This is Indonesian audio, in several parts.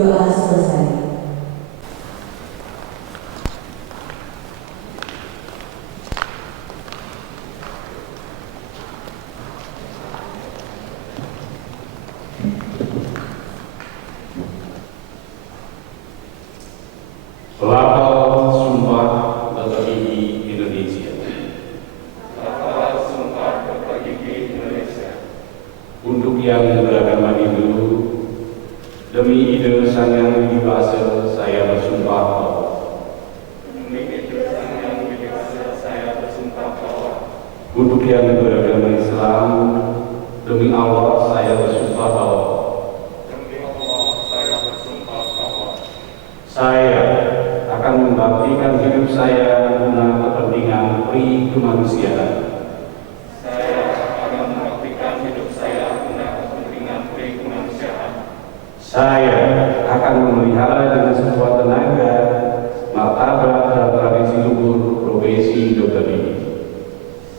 Doa selesai. Pelapor Sumpah Dokter Gigi Indonesia. Pelapor Sumpah Dokter Gigi Indonesia. Untuk yang beragama Hindu, demi ide Sang Yang Widi Wasa, saya bersumpah bahwa Demi ide Sang Yang Widi Wasa, saya bersumpah bahwa untuk yang beragama Islam, demi Allah saya bersumpah bahwa demi Allah, saya bersumpah bahwa saya akan membaktikan hidup saya guna kepentingan pri kemanusiaan. saya akan mengabdikan hidup saya guna kepentingan pri kemanusiaan. Saya akan memelihara dengan sekuat tenaga martabat dan tradisi luhur profesi dokter gigi.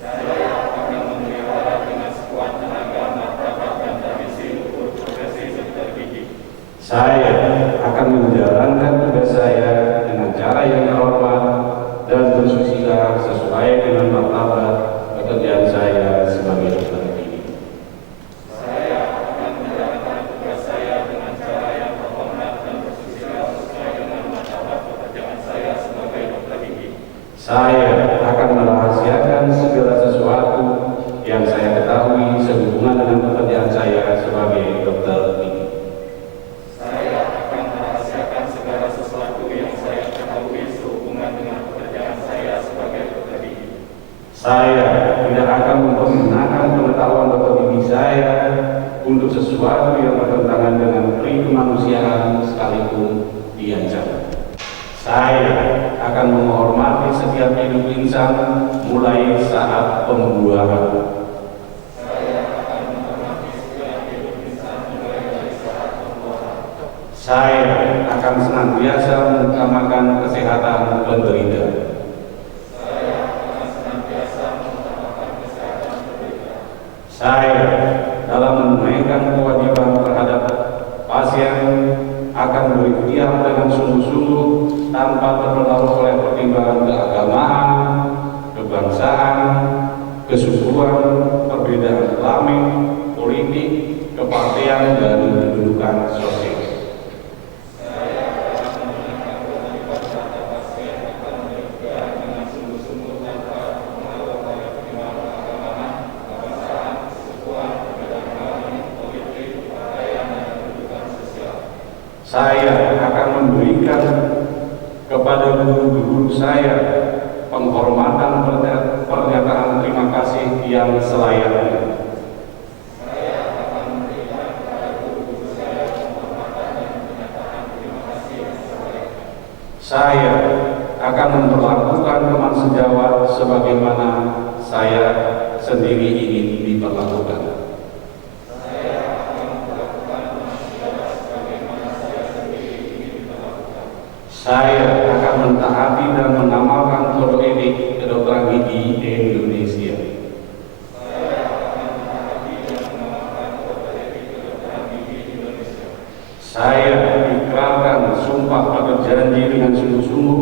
Saya akan memelihara dengan sekuat tenaga martabat dan tradisi luhur profesi dokter gigi. Saya akan menjalankan tugas saya dengan cara yang terhormat dan bersusila sesuai dengan martabat pekerjaan saya sebagai dokter gigi. Saya akan menjalankan tugas saya dengan cara yang terhormat dan bersusila sesuai dengan martabat pekerjaan saya sebagai dokter gigi. Saya akan merahasiakan segala sesuatu yang saya ketahui sehubungan dengan pekerjaan saya sebagai dokter gigi. Saya akan merahasiakan segala sesuatu yang saya ketahui sehubungan dengan pekerjaan saya sebagai dokter gigi. Saya tidak akan mempergunakan pengetahuan dokter gigi saya untuk sesuatu yang bertentangan dengan pri kemanusiaan sekalipun diancam. Saya akan menghormati setiap hidup insan mulai saat pembuahan. Saya akan menghormati setiap hidup insan mulai dari saat pembuahan. Saya akan senantiasa mengutamakan kesehatan penderita. Saya akan senantiasa mengutamakan kesehatan penderita. Saya dalam menunaikan kewajiban terhadap pasien akan berikhtiar dengan sungguh-sungguh tanpa terpengaruh oleh pertimbangan keagamaan, kebangsaan, kesukuan, perbedaan kelamin, politik, kepartian, dan kedudukan sosial. Saya dalam menunaikan kewajiban terhadap pasien akan berikhtiar dengan sungguh-sungguh tanpa terpengaruh oleh pertimbangan keagamaan, kebangsaan, kesukuan, perbedaan kelamin, politik, kepartian, dan kedudukan sosial. Saya akan memberikan kepada guru-guru saya penghormatan pernyataan terima kasih yang selayaknya. Saya akan memberikan kepada guru-guru saya penghormatan dan pernyataan terima kasih yang selayaknya. Saya akan memperlakukan teman sejawat sebagaimana saya sendiri ingin diperlakukan. Saya akan memperlakukan teman sejawat sebagaimana saya sendiri ingin diperlakukan. Saya akan mentaati dan mengamalkan kode etik kedokteran gigi Indonesia. Saya akan mentaati dan mengamalkan kode etik kedokteran gigi Indonesia. Saya ikrarkan sumpah pada janji dengan sungguh-sungguh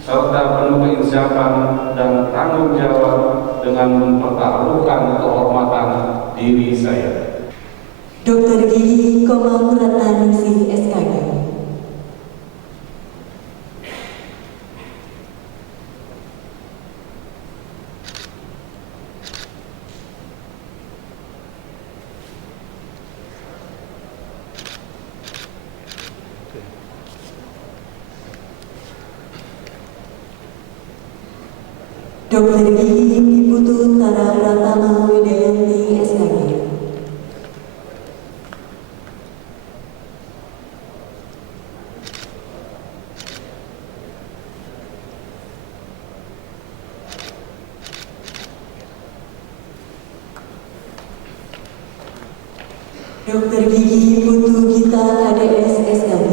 serta penuh keinsapan dan tanggung jawab dengan mempertaruhkan kehormatan diri saya. Dokter Gigi Komang Ratnaningsih SKG. Dokter Gigi Niputu Tara Pratama Widayanti SKG. Dokter Gigi Putu Gita KDS SKG.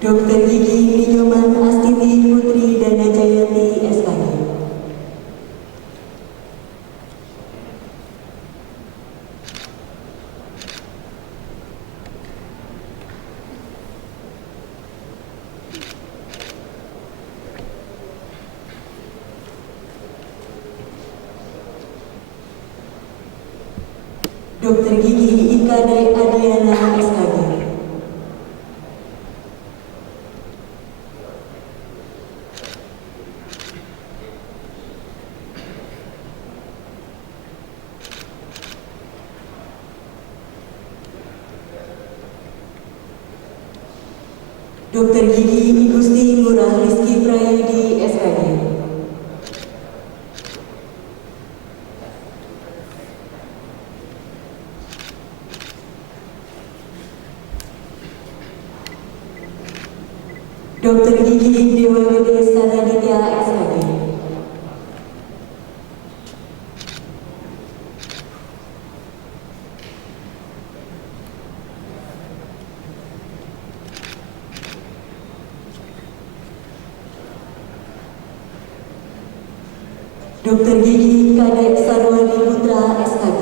Dokter Gigi Ninyoman Astiti Putri Dana Jayanti SKG. Dokter Gigi IKD Adiana SKG. Dokter Gigi Igusti Ngurah Rizky Prayudi SKG. Dokter Gigi Dewa Gede Sanaditya SKG. Dokter Gigi Kadek Sarwani Putra SKG.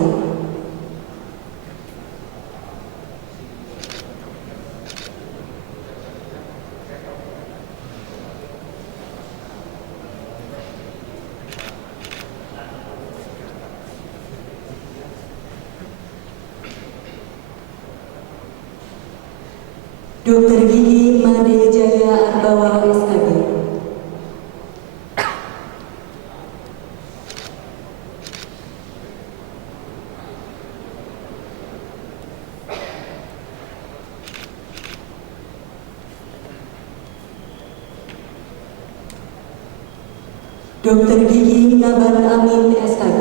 Dokter Gigi Made Jaya Arbawa SKG. Dokter Gigi Nabar Amin SKG.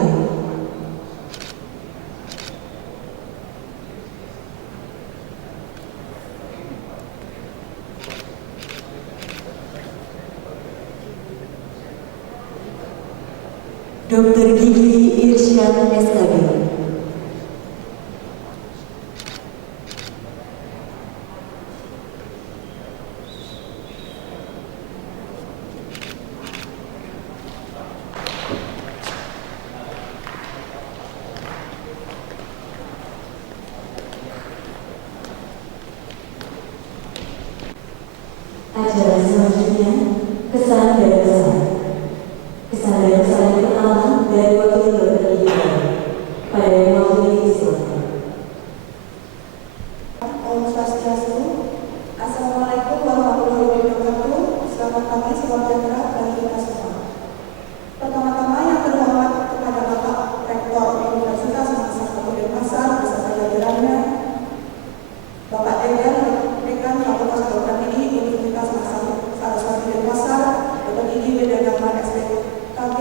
Dokter Gigi Irsyad SKG. Acara selanjutnya, kesan dan pesan. Kesan dan pesan yang pertama dari Wakil Dokter Gigi pada yang mewakili silakan. Om Swastiastu. Assalamualaikum warahmatullahi wabarakatuh. Selamat pagi, salam sejahtera bagi kita semua. Pertama-tama yang terhormat kepada Bapak Rektor Universitas Makassar Kabupaten Pasar beserta jajarannya, Bapak Dekan Fakultas Kedokteran Gigi Universitas Makassar Kabupaten Pasar, Dr. Gigi Widayama SPKG,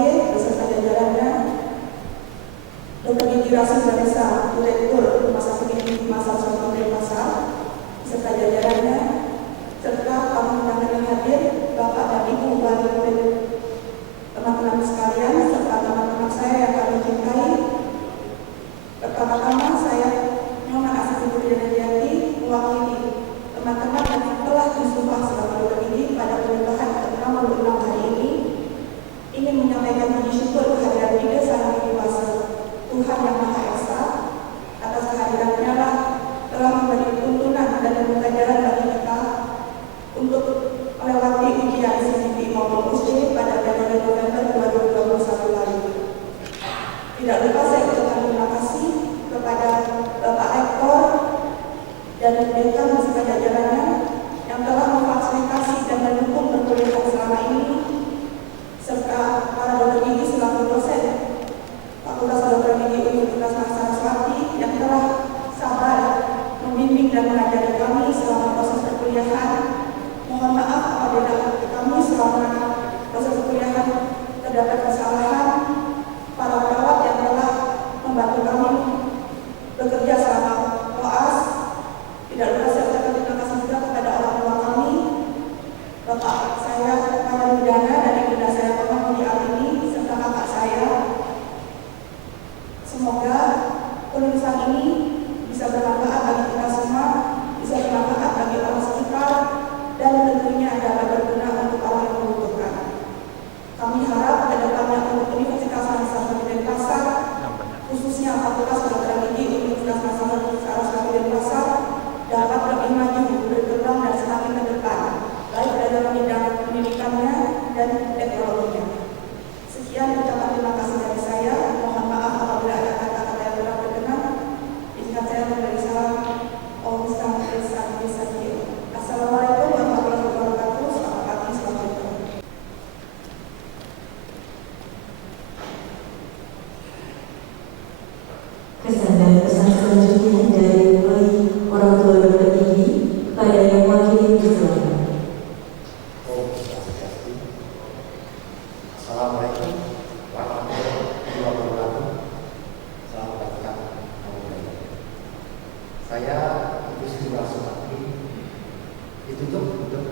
ditunjuk untuk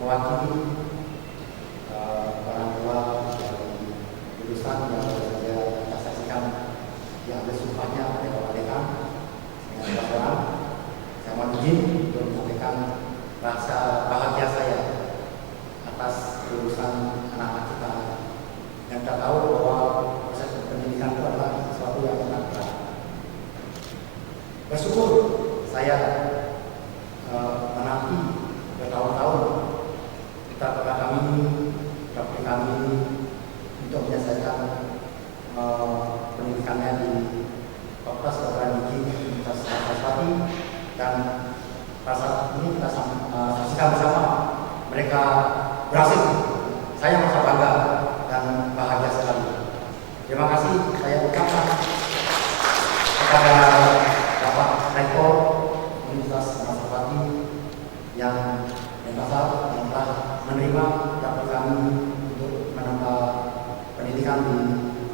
mewakili orang tua dari lulusan yang baru saja kita saksikan diambil sumpahnya oleh Bapak Dekan dengan seorang. Saya mohon izin untuk menyampaikan rasa bahagia saya atas lulusan anak-anak kita yang kita tahu bahwa proses pendidikan itu adalah sesuatu yang sangat berat. Bersyukur saya menanti bertahun-tahun kita kami untuk menyelesaikan pendidikannya di Fakultas Kedokteran Gigi Universitas Saraswati, dan pada ini kita saksikan bersama mereka berhasil. Saya merasa bangga dan bahagia sekali. Terima kasih saya ucapkan kepada Bapak Rektor Universitas Saraswati yang telah menerima daftar kami untuk menempuh pendidikan di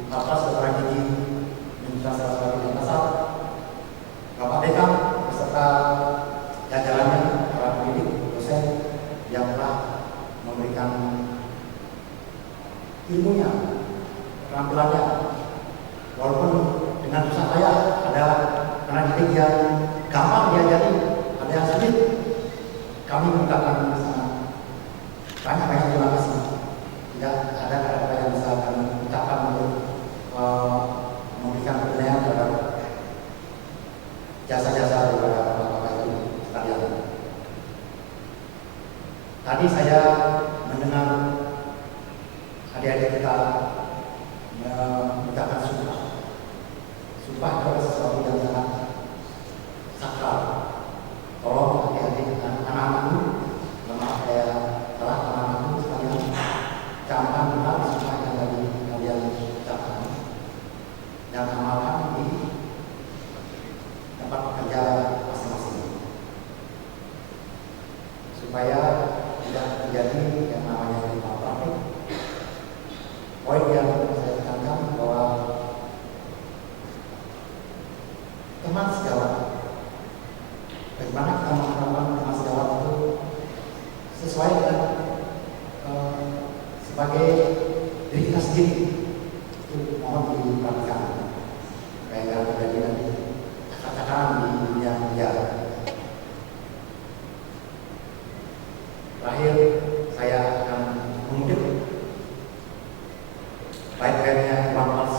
Fakultas Kedokteran Gigi Universitas Saraswati Denpasar. Bapak Dekan beserta jajarannya, para pendidik, dosen yang telah memberikan ilmunya, penampilannya, walaupun dengan susah payah, ada anak didik yang gampang diajari, ada yang sulit. Kami mengucapkan banyak terima kasih. Tidak ada kata-kata yang bisa kami ucapkan untuk memberikan penilaian terhadap jasa-jasa daripada bapak-bapak itu sekalian. Tadi saya mendengar adik-adik kita mengucapkan sumpah. Sumpah adalah sesuatu yang sangat sakral. Tolong adik-adik anak-anakku, maaf saya salah, anak-anakku sekalian, camkan benar sumpah yang tadi kalian ucapkan dan amalkan di tempat kerja masing-masing, supaya tidak terjadi yang namanya malpraktik. Poin yang saya tekankan bahwa teman sejawat, bagaimana kita mengharapkan teman sejawat itu sesuai dengan sebagai diri kita sendiri, itu mohon diperhatikan supaya tidak terjadi nanti kata-kata di dunia kerja. Terakhir saya akan mengutip baik-baiknya Iwan Fals.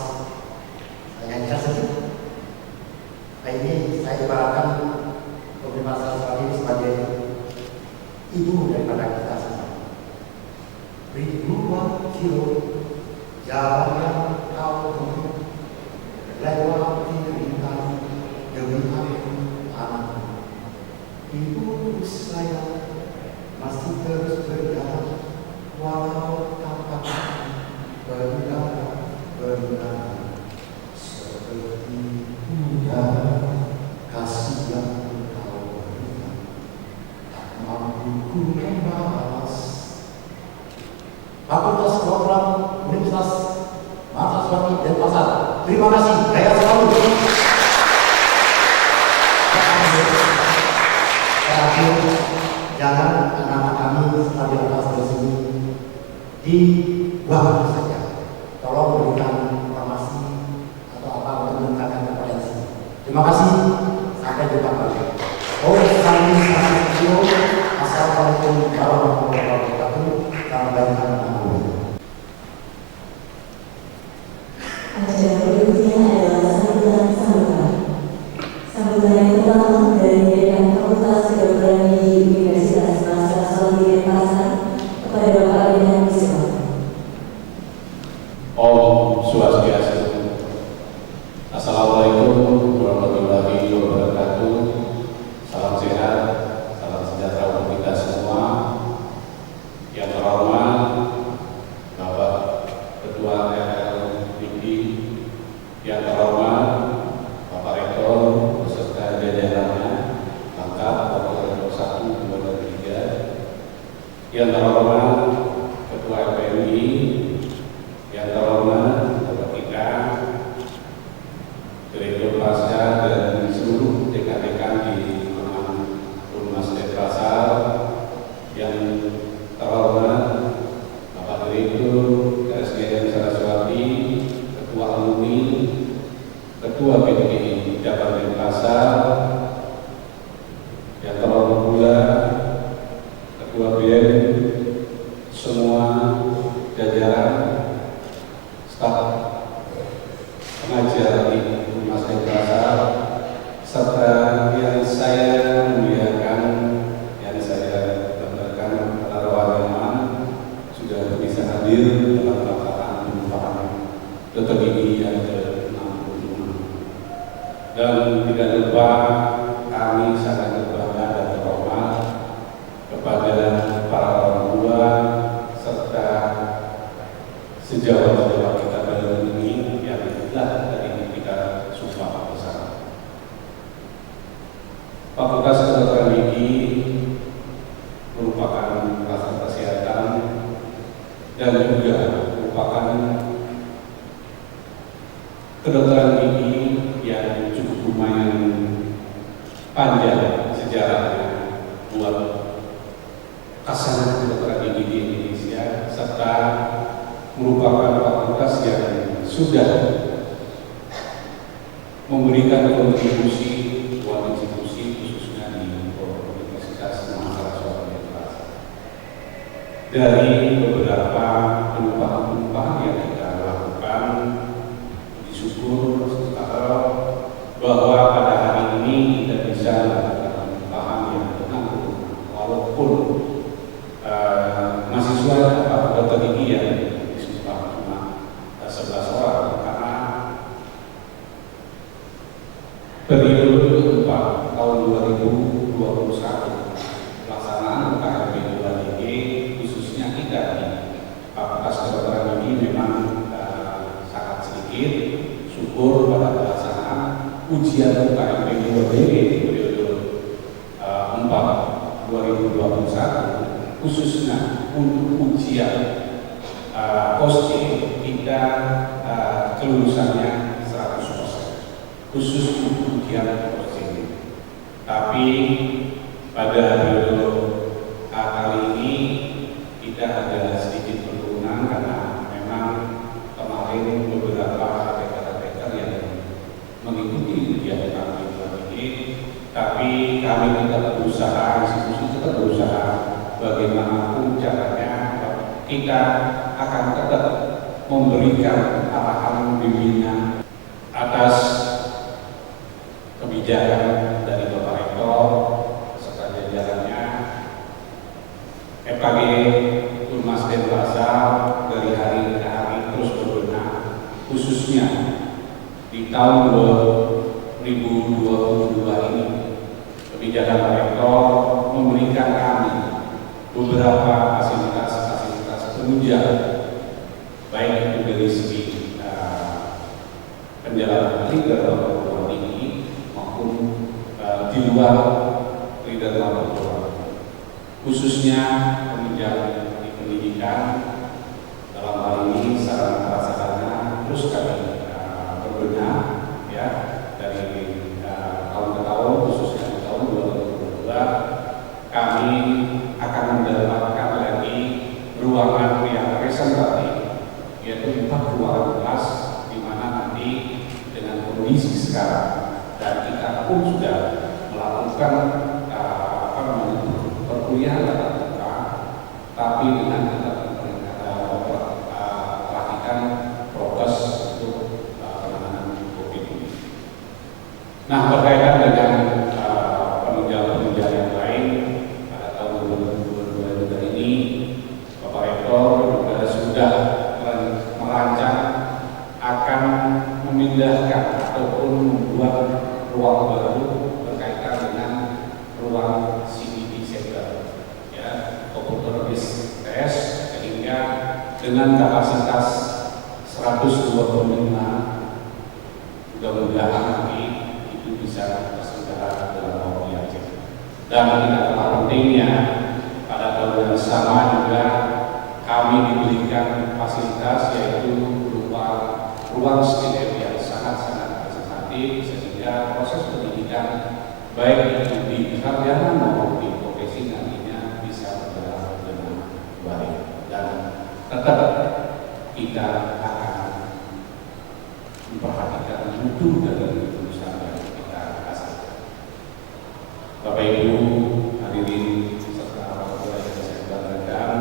Saya nyanyikan sedikit. Ini saya ibaratkan Universitas Saraswati sebagai ibu daripada kita semua. Ribuan kilo jalan yang kau tempuh, lewati rintangan demi aku anakmu. Ibu saya masih terus berjalan walau tanpa berdara seperti udara kasih yang kau berikan, tak mampu ku membalas. Fakultas Kedokteran Universitas Saraswati Denpasar, terima kasih, jaya selalu. Terakhir, jangan anak-anak kami setelah dilepas dari sini dibuang saja. Tolong berikan informasi atau apa untuk meningkatkan kompetensi. Terima kasih, sampai jumpa lagi. Assalamualaikum warahmatullahi wabarakatuh. Selamat datang. Acara berikutnya adalah sambutan. Sambutan yang pertama dari Dekan Fakultas Kedokteran Gigi Universitas Saraswati Denpasar kepada Bapak Dekan Wisma. Om Swastiastu. Assalamualaikum warahmatullahi wabarakatuh. Salam sehat, salam sejahtera untuk kita semua. Yang terhormat Bapak Ketua LLDP, yang terhormat Bapak Rektor beserta jajarannya, lengkap Fakultas 1, 2, dan 3. Yang terhormat Ketua LPMI, yang terhormat Bapak kita, Direktur Pasca dan seluruh dekan-dekan di Unmas Denpasar, kedokteran gigi yang cukup lumayan panjang sejarahnya buat kasanah kedokteran gigi di Indonesia, serta merupakan fakultas yang sudah memberikan kontribusi buat institusi khususnya di Universitas Mahasiswa Indonesia. Dari beberapa penumpang-penumpang yang kita lakukan, disyukur bahwa pada hari ini kita bisa melakukan penumpang yang tenang, walaupun mahasiswa fakultas gigi yang disumpah cuma 11 orang, karena periode 4 tahun 2021 pelaksanaan KLB 2DG khususnya kita di Fakultas Kedokteran Gigi memang sangat sedikit. Syukur pada pelaksanaan ujian KLB 2DG periode 4 2021 khususnya untuk ujian posting kita kelulusannya 100% khusus untuk ujian posting. Tapi pada periode kali ini kita ada sedikit penurunan karena memang kemarin beberapa rekan-rekan yang mengikuti ujian kami ini, tapi kami tetap berusaha, institusi tetap berusaha bagaimanapun caranya kita akan tetap memberikan arahan bimbingan atas kebijakan dari Bapak Rektor serta jajarannya, FKG Unmas Denpasar dari hari ke hari terus berbenah, khususnya di tahun 2022 ini. Kebijakan Pak Rektor memberikan kami beberapa fasilitas penunjang, baik itu dari segi penjalanan leader atau tinggi maupun di luar leader atau khususnya penunjang di pendidikan. Dalam hal ini sarana prasarana terus kami berbenah ya dari tahun ke tahun, khususnya di tahun 2022 kami akan mendapatkan lagi ruangan yang representatif, yaitu 4 ruangan kelas, di mana nanti dengan kondisi sekarang dan kita pun sudah melakukan perkuliahan tatap muka, tapi dengan kita perhatikan prokes untuk penanganan COVID ini. Nah, berkaitan dengan penunjang-penunjang yang lain pada tahun 2022 ini, Bapak Rektor juga sudah merancang akan memindahkan ataupun membuat ruang baru berkaitan dengan ruang CBT Center, ya, computer based test, sehingga dengan kapasitas 125 mudah-mudahan nanti itu bisa terselenggara dalam waktu yang cepat. Dan tidak kalah pentingnya, pada tahun yang sama juga kami diberikan fasilitas yaitu berupa ruang SDM yang sangat-sangat representatif, sehingga proses pendidikan baik itu di sarjana maupun di profesi nantinya bisa berjalan dengan baik, dan tetap kita akan memperhatikan mutu dari lulusan yang kita hasilkan. Bapak Ibu hadirin serta orang tua yang saya banggakan,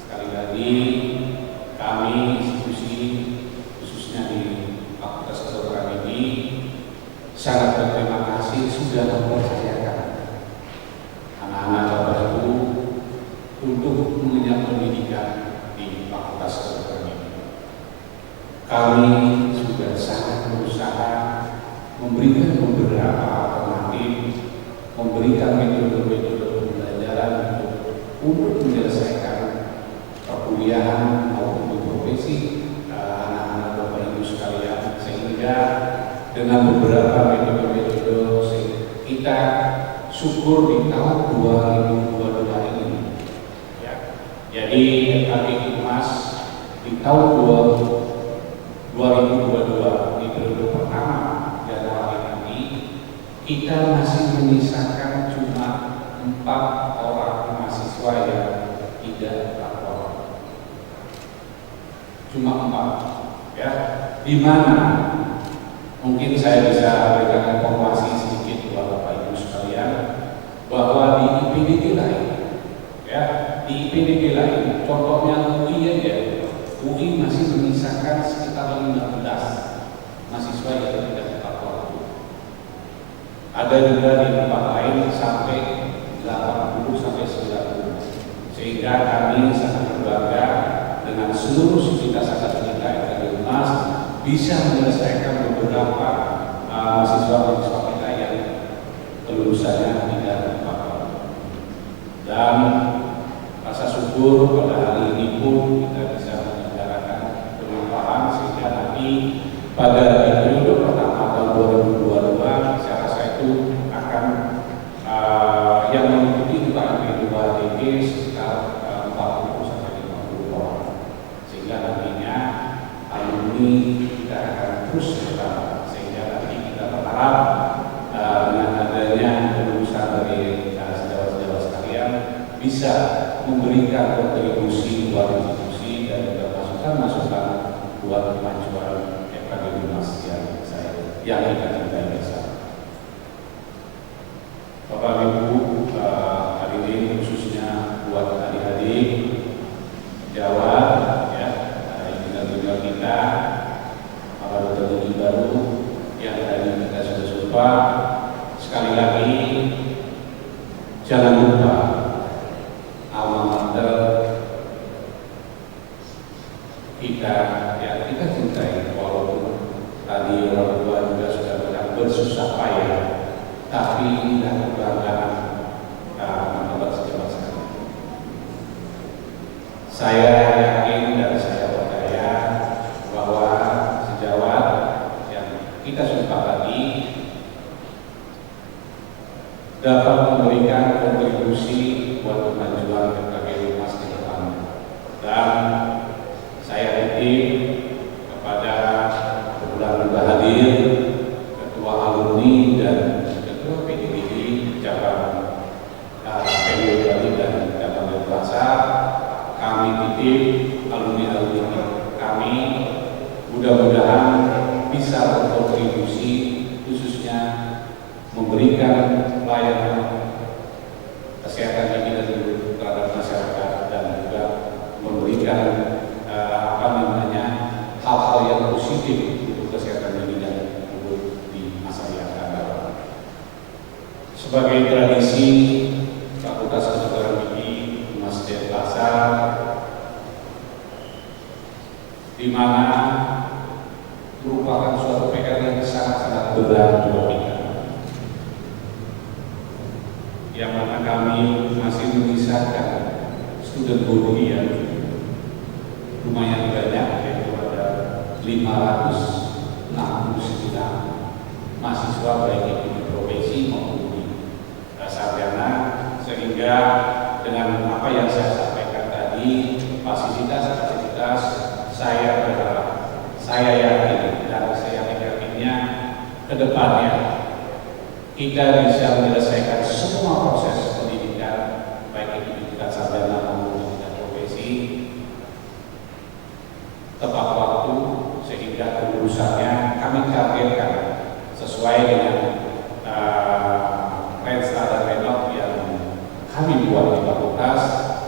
sekali lagi kami institusi khususnya di Fakultas Kedokteran ini sangat berterima kasih sudah mempercayakan anak-anak Bapak Ibu untuk mengenyam pendidikan di Fakultas Kedokteran ini. Kami sudah sangat berusaha memberikan beberapa alternatif, memberikan metode-metode pembelajaran untuk menyelesaikan perkuliahan maupun di profesi anak-anak Bapak Ibu sekalian, sehingga dengan beberapa metode-metode kita syukur di tahun 2022 ini, ya. Jadi FKG Unmas di tahun 2022 diberikan cuma 4, ya. Di mana mungkin saya bisa berikan informasi sedikit buat Bapak Ibu sekalian bahwa di IPDG lain, ya, di IPDG lain, contohnya UI ya, UI masih menyisakan sekitar 15 mahasiswa yang tidak tepat waktu. Ada juga di tempat lain sampai 80 sampai 90. Sehingga kami sangat berbangga dengan seluruh sivitas akademika FKG Umas bisa menyelesaikan beberapa mahasiswa-mahasiswa kita yang kelulusannya tidak tepat waktu. Dan rasa syukur pada hari ini pun kita bisa menyelenggarakan pengupahan sehingga nanti pada periode pertama tahun 2022 saya rasa itu akan yang mengikuti UKM 2DG sekitar 40 sampai 50 orang, sehingga nantinya alumni kita akan terus bertambah, sehingga nanti kita berharap dengan adanya kelulusan dari sejawat-sejawat sekalian bisa memberikan kontribusi buat institusi dan juga masukan-masukan buat kemajuan FKG Umas yang kita cintai bersama. Bapak Ibu, hari ini khususnya buat adik-adik Jawa, ya, tinggal-tinggal kita, para dokter baru yang tadi kita sudah jumpa. Sekali lagi, jangan lupa alma mater kita, ya, kita cintai, walaupun tadi orang tua juga sudah banyak bersusah payah, tapi inilah kebanggaan teman-teman sejawat sekalian. Saya yakin dan saya percaya bahwa sejawat yang kita sepakati dapat memberikan kontribusi buat kemajuan FKG Umas ke depan. Dan saya titip kepada kemudian juga hadir ketua alumni dan ketua PDID cabang PDID Bali dan cabang Denpasar. Kami titip alumni-alumni kami, mudah-mudahan bisa berkontribusi khususnya memberikan pelayanan kesehatan yang kita dulu terhadap masyarakat dan juga memberikan hal-hal yang positif untuk kesehatan diri dan tubuh di masa yang akan datang. Sebagai tradisi Fakultas Kedokteran Gigi Umas Denpasar, di mana merupakan suatu PR yang sangat-sangat berat buat kita, yang mana kami masih menyisakan student body yang lumayan banyak, yaitu ada 569 mahasiswa baik itu di provinsi maupun di sarjana, sehingga dengan apa yang saya sampaikan tadi, fasilitas-fasilitas, saya berharap, saya yakin dan saya yakinnya ke depannya kita bisa menyelesaikan semua proses pendidikan baik itu di tingkat sarjana maupun di tingkat profesi tepat waktu, sehingga kelulusannya kami targetkan sesuai dengan Renstra dan Renov yang kami buat di fakultas,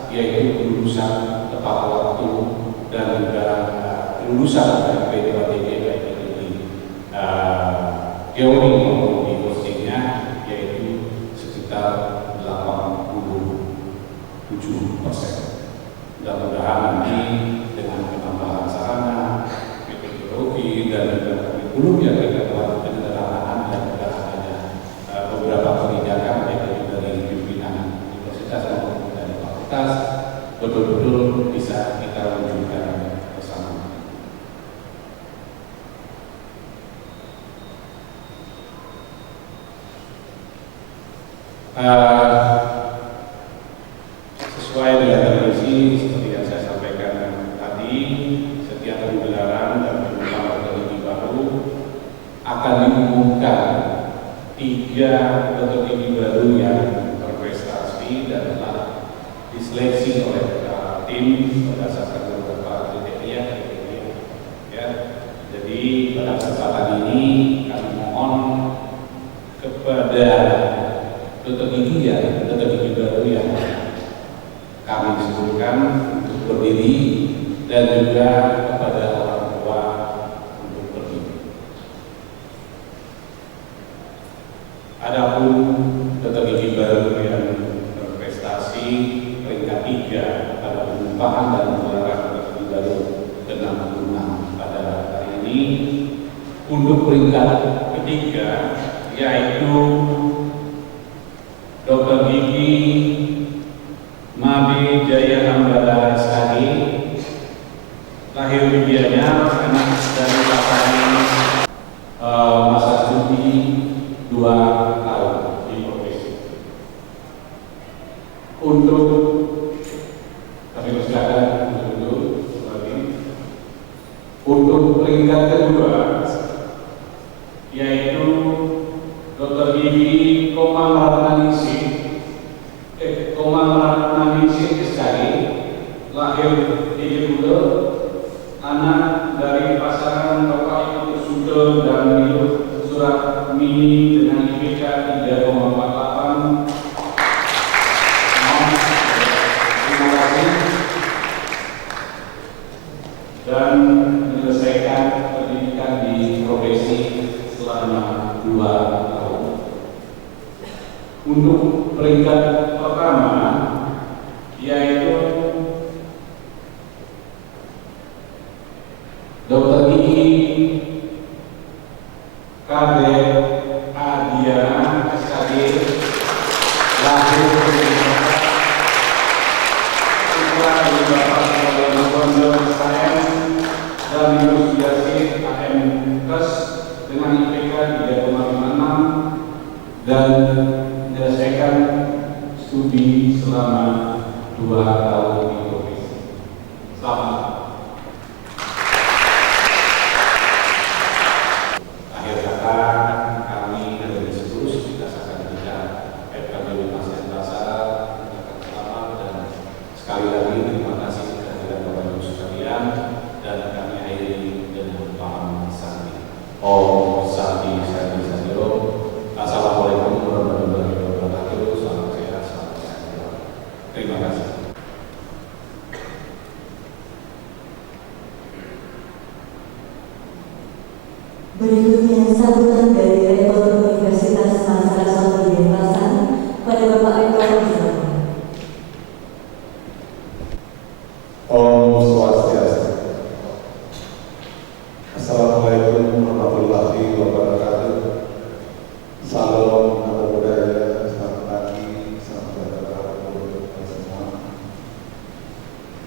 yaitu kelulusan tepat waktu dan juga kelulusan dari P2DG baik itu di teori maupun di hostingnya, yaitu sekitar 87%. Mudah-mudahan nanti dengan penambahan sarana, metodologi dan juga kurikulum yang kita buat penyederhanaan dan juga adanya beberapa kebijakan baik dari pimpinan universitas maupun dari fakultas, betul-betul bisa kita wujudkan bersama. Sesuai dengan tradisi seperti yang saya sampaikan tadi, setiap pegelaran dan pengupahan teknologi baru akan diumumkan 3 teknologi baru yang berprestasi dan telah diseleksi oleh tim berdasarkan beberapa kriteria dokter gigi baru yang kami disuruhkan untuk berdiri dan juga kepada orang tua untuk berdiri. Adapun dokter gigi baru yang berprestasi peringkat 3 pada pengumpahan dan penularan dokter gigi baru ke-66 pada hari ini. Untuk peringkat ketiga yaitu Dr. Gigi Mabe Jaya Ambara SKD, lahir di Gianyar, anak dari pasangan masa studi 2 tahun di profesi. Untuk kami persilakan untuk peringkat kedua yaitu Dr. Gigi Komang Ratnaningsih SKD, lahir di Jember, anak dari pasangan Bapak Ibu Sugeng dan Ibu Surat Mini dengan IPK 3,48. Terima kasih. Dan menyelesaikan pendidikan di profesi selama 2 tahun. Untuk peringkat pertama yaitu Dr. Gigi KD Adiana SKD, lahir di Bapak Kondor SKM dan Ibu Suyasi AM Kes dengan IPK 3,56 dan menyelesaikan studi selama 2 tahun di profesi. Selamat. Akhir kata, kami dari Diskus kita akan bicara FKB Pasien Pasar, selamat dan sekali lagi terima kasih kehadiran Bapak Ibu sekalian dan kami akhiri dengan paham Santi. Om Santi Santi Santi. Assalamualaikum warahmatullahi wabarakatuh. Salam sehat, salam sejahtera. Terima kasih. Berikutnya sambutan dari Rektor Universitas Mahasiswa Denpasar pada Bapak Rektor Islam. Om Swastiastu. Assalamualaikum warahmatullahi wabarakatuh. Salam nama budaya, selamat pagi, selamat sejahtera untuk kita semua.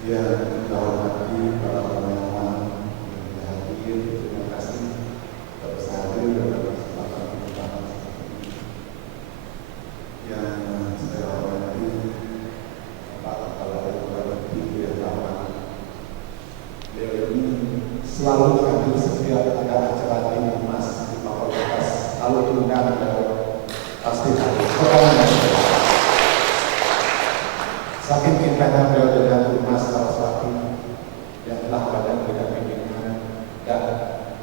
Yang kita hormati para ulama yang hadir, terima kasih atas hadir dalam kesempatan pertama ini. Yang saya hormati Pak Kepala Bupati Taman. Beliau ini selalu hadir setiap ada acara di Mas di fakultas, lalu diundang pasti hadir. Saking cintanya beliau dengan Mas Saraswati yang telah pada memberikan bimbingan dan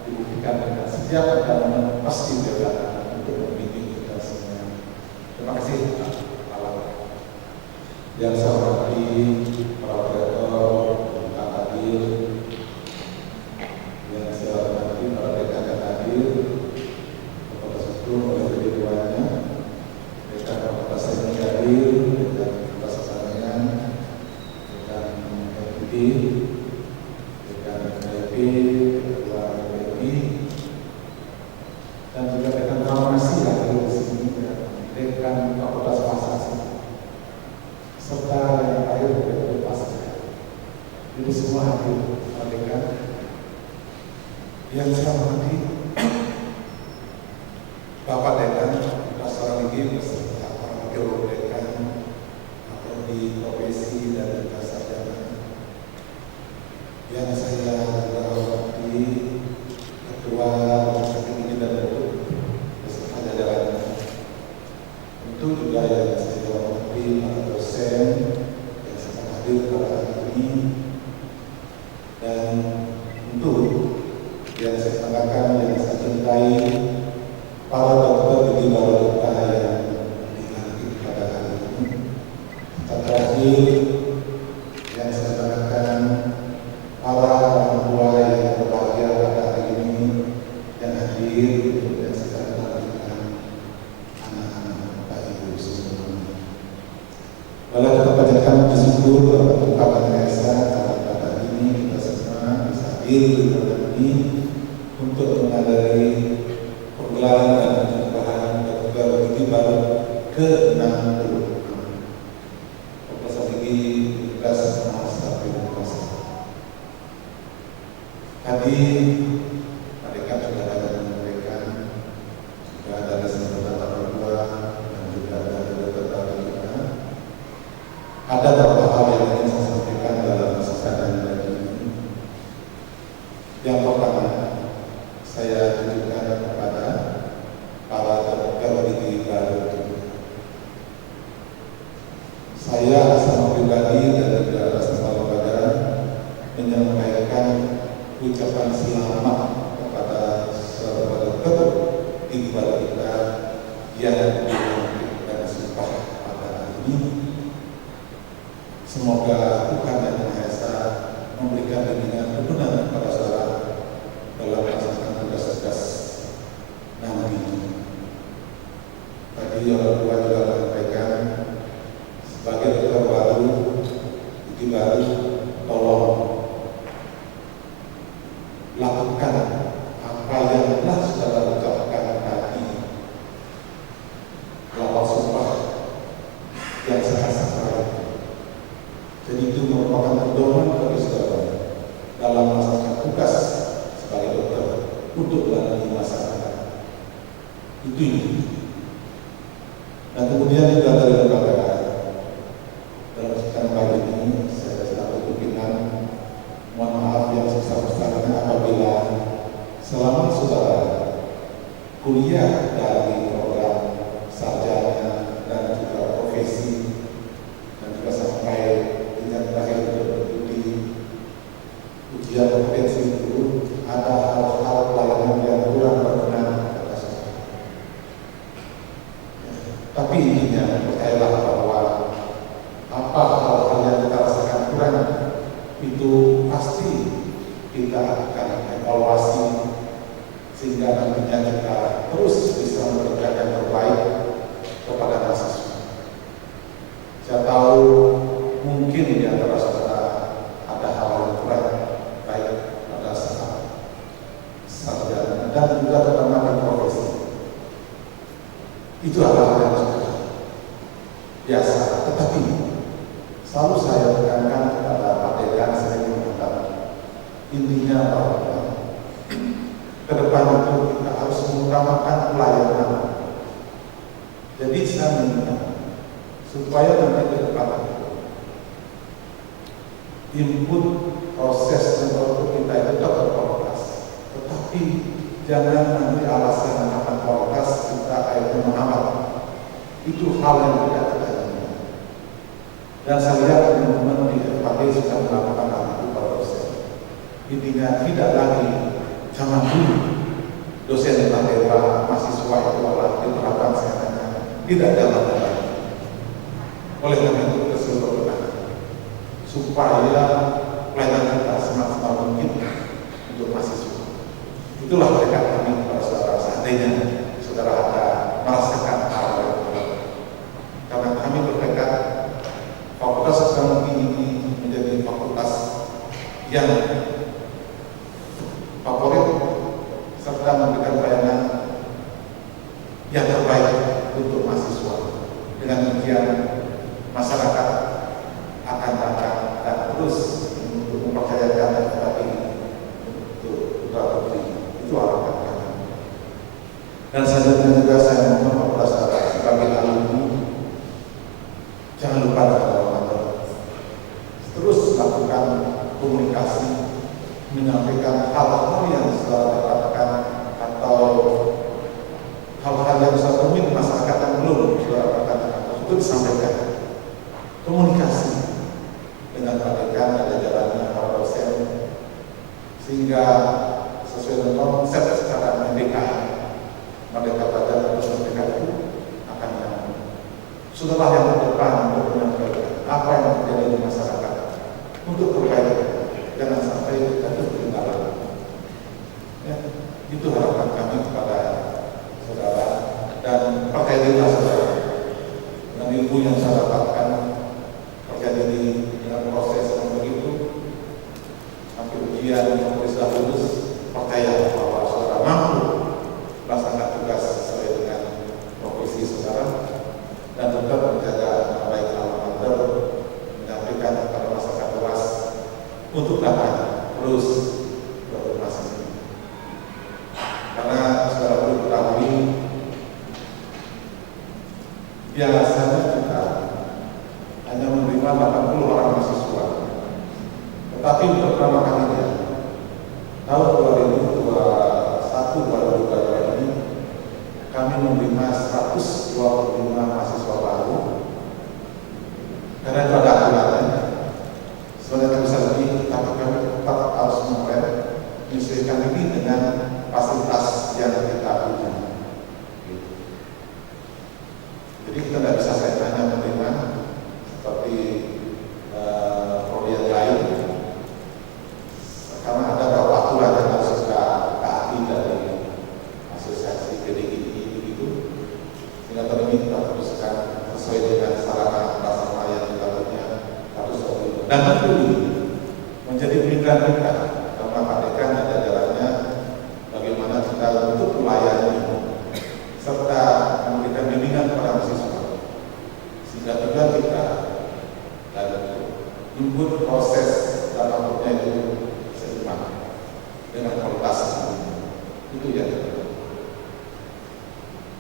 dibuktikan dengan setiap ada momen pasti beliau datang untuk membimbing kita semua. Terima kasih Pak Kepala. Yang saya hormati para rektor, Pak Hadir, yang saya hormati para dekan yang hadir, Bapak Sesuatu oleh keduanya, dekan Fakultas Teknik hadir, dekan Fakultas Pertanian, dekan FIB, dekan FIB, ketua FIB, dan juga dekan farmasi yang hadir di sini, dekan Fakultas Farmasi, serta yang lain dari pasca. Jadi semua hadir, dekan. Yang saya hormati Bapak Dekan Fakultas Gigi beserta para wakil dekan atau di profesi dan juga sarjana. Yang saya juga hormati Ketua Rumah Sakit Gigi dan Mulut beserta jajarannya. Tentu juga yang saya hormati para dosen yang sedang hadir pada hari ini, dan tentu yang saya banggakan, yang saya cintai, para dokter gigi baru kita yang dilantik untuk Bapak Desa pada ini kita semua bisa hadir di tempat ini untuk menghadiri pergelaran dan persembahan ketua Gigi baru ke-60 Profesor Gigi Universitas Mahasiswa Indonesia. Tadi mereka sudah ada menyampaikan juga dari sebuah tata dua dan juga dari beberapa kita. Ada beberapa hal yang ingin saya sampaikan dalam kesempatan hari ini. Yang pertama, saya tunjukkan kepada para pekerja di baru. Saya sama pribadi dari atas nama lembaga menyampaikan ucapan selamat kepada saudara dokter di baru kita yang dilantik dan sumpah pada hari ini. Semoga Tuhan Yang Maha Esa memberikan bimbingan kebenaran kepada saudara dalam melaksanakan tugas-tugas nanti. Tadi orang tua juga menyampaikan sebagai dokter baru, Gigi baru, tolong lakukan apa yang telah saudara ucapkan tadi. Lawal sumpah yang sangat sakral. Jadi itu merupakan pedoman bagi saudara dalam melaksanakan tugas sebagai dokter untuk melayani masyarakat. Itu ini. Dan kemudian juga dari lembaga dalam kesempatan pagi ini saya selaku pimpinan mohon maaf yang sebesar-besarnya apabila selama saudara kuliah dari program sarjana dan juga profesi dan juga sampai tingkat terakhir untuk mengikuti ujian kompetensi itu ada hal-hal pelayanan yang kurang berkenan kepada saya. Tapi intinya percayalah bahwa apa hal-hal yang kita rasakan kurang itu pasti kita akan evaluasi sehingga nantinya kita terus bisa memberikan yang terbaik kepada mahasiswa. Saya tahu mungkin di antara saudara ada hal yang kurang baik pada saat sarjana dan juga terutama di profesi. Itu adalah yang sudah biasa, tetapi selalu saya tekankan kepada Pak Dekan sering mengatakan intinya bahwa ke depan itu kita harus mengutamakan pelayanan. Jadi saya minta supaya nanti ke depan input proses dan output kita itu tetap berkualitas, tetapi jangan nanti alasan akan kualitas kita akhirnya menghambat. Itu hal yang tidak kita inginkan. Dan saya lihat teman-teman di FKB sudah melakukan hal itu pada dosen. Intinya tidak lagi zaman dulu dosen materi mahasiswa itu malah diterapkan sekarang tidak dalam lagi. Oleh karena itu keseluruhan supaya pelayanan kita semaksimal mungkin untuk mahasiswa. Itulah tekad kami kepada saudara seandainya saudara ada merasakan hal yang karena kami bertekad fakultas ekonomi ini menjadi fakultas yang favorit serta memberikan pelayanan yang terbaik untuk mahasiswa. Dengan demikian masyarakat akan datang dan terus untuk mempercayakan kepada untuk putra putri. Itu harapan kami. Dan selanjutnya juga saya mohon kepada saudara sebagai alumni jangan lupa terus lakukan komunikasi, menyampaikan hal-hal yang saudara dapatkan atau hal-hal yang bisa terjadi di masyarakat yang belum saudara dapatkan itu disampaikan. Komunikasi dengan Pak Dekan dan jajarannya para dosen sehingga sesuai dengan konsep secara merdeka belajar terus merdeka itu akan sudahlah yang terdepan untuk menyampaikan apa yang terjadi di masyarakat untuk kebaikan. Jangan sampai kita ketinggalan. untuk dapat terus beroperasi. Karena saudara perlu ketahui, biasanya kita hanya menerima 80 orang mahasiswa, tetapi untuk pertama kalinya tahun 2021-2022 ini kami menerima 125 mahasiswa baru. Karena itu ada aturannya. Sebenarnya bisa lebih, tapi kami tetap harus menyesuaikan ini dengan fasilitas yang kita punya. Jadi kita tidak bisa hanya menerima seperti proyek lain, karena ada beberapa aturan yang harus kita taati dari asosiasi GDI itu. Sehingga tahun ini kita teruskan sesuai dengan sarana prasarana yang kita punya harus seperti itu. Dan tentu menjadi pilihan kita karena Pak Dekan ada jalannya bagaimana kita untuk melayani serta memberikan bimbingan kepada mahasiswa sehingga tujuan kita dan input proses dan outputnya itu seimbang dengan kualitas itu yang kita.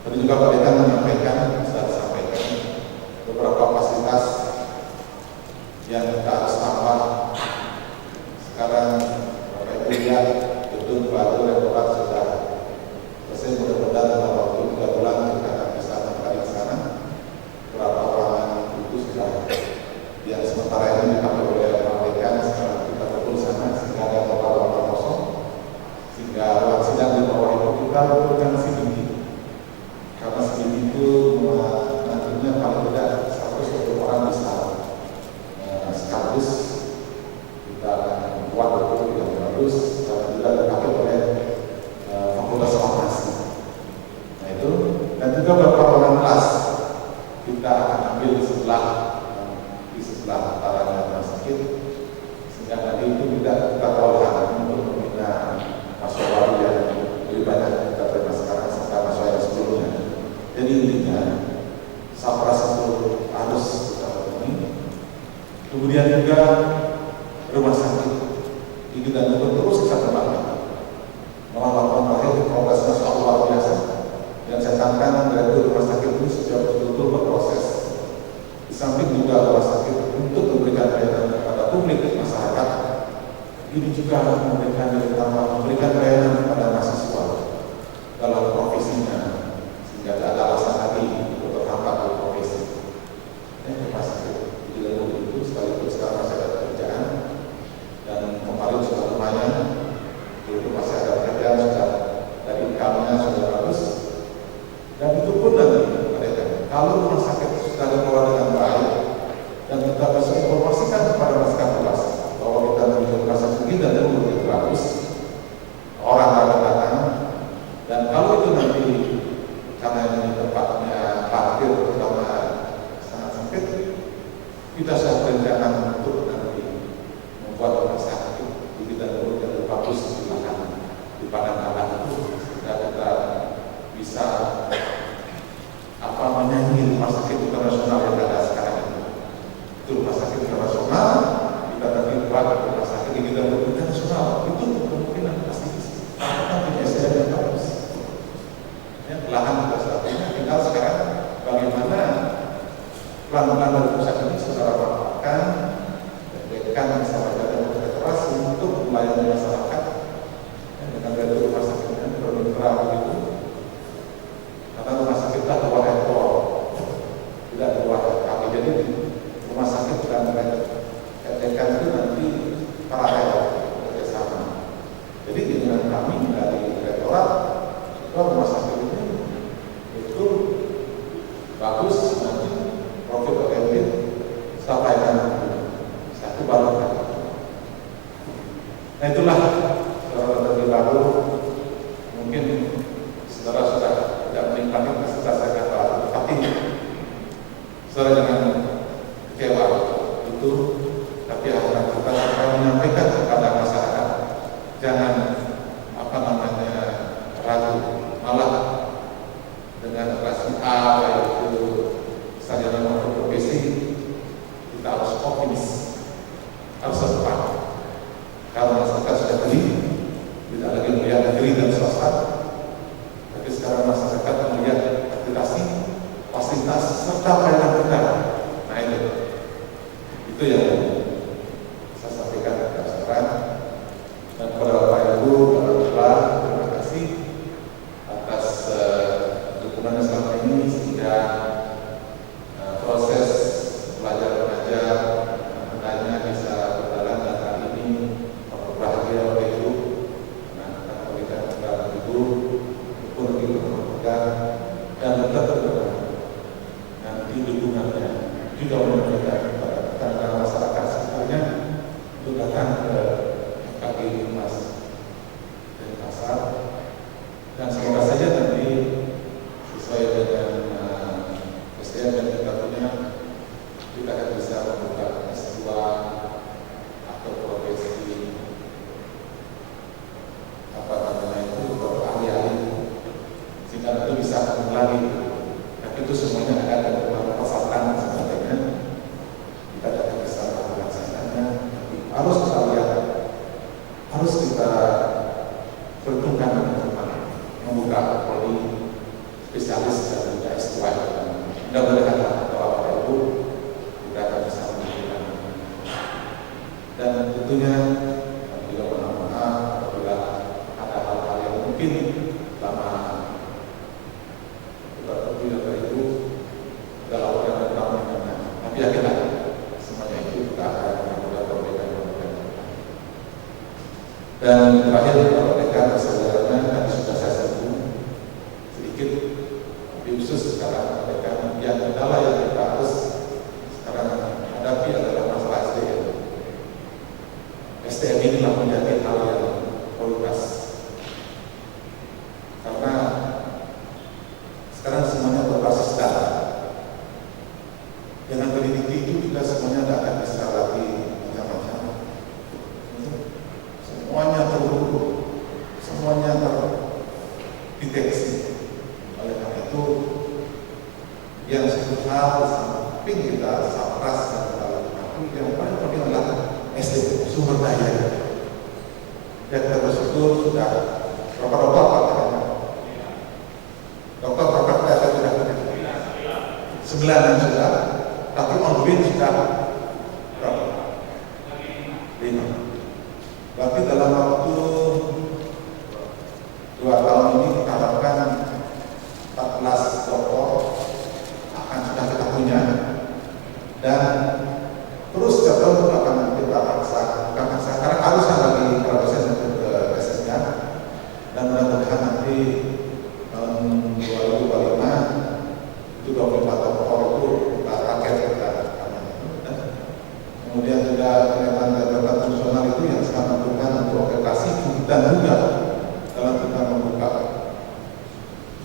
Tadi juga Pak Dekan menyampaikan, sudah disampaikan beberapa fasilitas yang kita harus tambah. Sekarang Bapak Ibu lihat gedung baru rektorat sudah selesai, mudah-mudahan dalam waktu 3 bulan kita akan bisa kembali ke sana. Beberapa ruangan itu sudah yang sementara ini dipakai oleh Pak Dekan, sekarang kita kumpul di sana sehingga ada beberapa ruangan kosong, sehingga ruang sidang di bawah itu kita lakukan CDB. Karena CDB itu nantinya paling tidak 120 orang bisa sekaligus kita akan buat itu yang bagus dan juga dipakai oleh fakultas farmasi. Nah itu, dan juga beberapa ruangan kelas kita akan ambil di sebelah antaranya rumah sakit, sehingga tadi itu tidak kita terlalu untuk membina mahasiswa baru yang lebih banyak kita terima sekarang serta mahasiswa yang sebelumnya. Jadi intinya Sapras itu harus kita penuhi. Kemudian juga rumah sakit ini dan terus kita kembangkan. Melakukan terakhir progresnya sangat luar biasa. Yang saya katakan dari rumah sakit ini sejauh betul-betul berproses. Di samping juga rumah sakit untuk memberikan pelayanan kepada publik masyarakat, ini juga memberikan pelayanan kepada mahasiswa dalam profesinya, sehingga tidak ada alasan lagi untuk terhambat di profesi. Rumah sakit itu sekaligus sekarang masih ada pekerjaan dan kemarin sudah lumayan, itu masih ada pekerjaan sudah dari income-nya sudah bagus, dan itu pun nanti mereka kalau rumah sakit sudah dikelola dengan baik dan kita bisa informasikan kepada masyarakat luas bahwa kita memiliki rumah sakit ini dan begitu bagus, orang akan datang. Dan kalau itu nanti karena ini tempatnya parkir terutama sangat sempit, kita sudah berencana untuk nanti membuat rumah sakit di bidang yang lebih bagus di padang alam itu, sehingga kita bisa menyanyi rumah sakit internasional yang ada sekarang ini. Itu rumah sakit internasional, kita tadi buat rumah sakit di bidang internasional, itu kemungkinan pasti akan punya SDM yang bagus. Ya, lahan kita sudah punya, tinggal sekarang bagaimana pelan-pelan dari pusat ini secara melakukan dekan sama dengan keras untuk melayani masyarakat dengan dari rumah sakitnya bermitra begitu. Karena rumah sakit tak dua ekor, tidak dua kaki, jadi rumah sakit dan dekan itu nanti paralel bekerjasama. Jadi dengan kami dari rektorat, rumah sakit ini itu bagus, nanti profit oriented sampaikan satu baru. Nah itulah dari baru mungkin saudara sudah tidak menikmati fasilitas yang baru, tapi saudara jangan kecewa itu, tapi akan kita menyampaikan kepada masyarakat jangan ragu, malah dengan rasi A yaitu sarjana non profesi kita harus optimis, harus sepakat harus kita lihat, harus kita perhitungkan teman-teman membuka prodi spesialis dan juga S2. Mudah-mudahan atau apa itu kita akan bisa menunjukkan. Dan tentunya juga mohon maaf apabila ada hal-hal yang mungkin lama kita terpilih dari itu adalah orang yang tahu. Tapi yakinlah semuanya itu kita akan mudah perbaikan. Dan terakhir kalau mereka kesadarannya tadi sudah saya sebut sedikit, tapi khusus sekarang mereka yang kendala yang kita harus sekarang hadapi adalah masalah SDM. SDM ini menjadi hal yang prioritas karena sekarang semuanya berbasis data. Dengan pendidikan itu juga semuanya tidak akan bisa lagi macam-macam. Semuanya terukur, semuanya terdeteksi. Oleh karena itu, yang satu hal samping kita sapras dan tapi yang paling penting adalah SDM, sumber daya. Dan terstruktur sudah berapa katakannya? Dokter berapa data sudah? 9 yang sudah. Tapi ongoing sudah berapa? 5. Berarti dalam waktu 2 tahun ini kita harapkan 14 dokter akan sudah kita punya, dan terus terus akan kita paksa karena harus lagi proses untuk ke SSK, dan mudah-mudahan nanti tahun 2025 itu 24 dokter itu target kita. Kemudian juga kenyataan fungsional itu yang sangat menentukan untuk aplikasi dan juga dalam kita membuka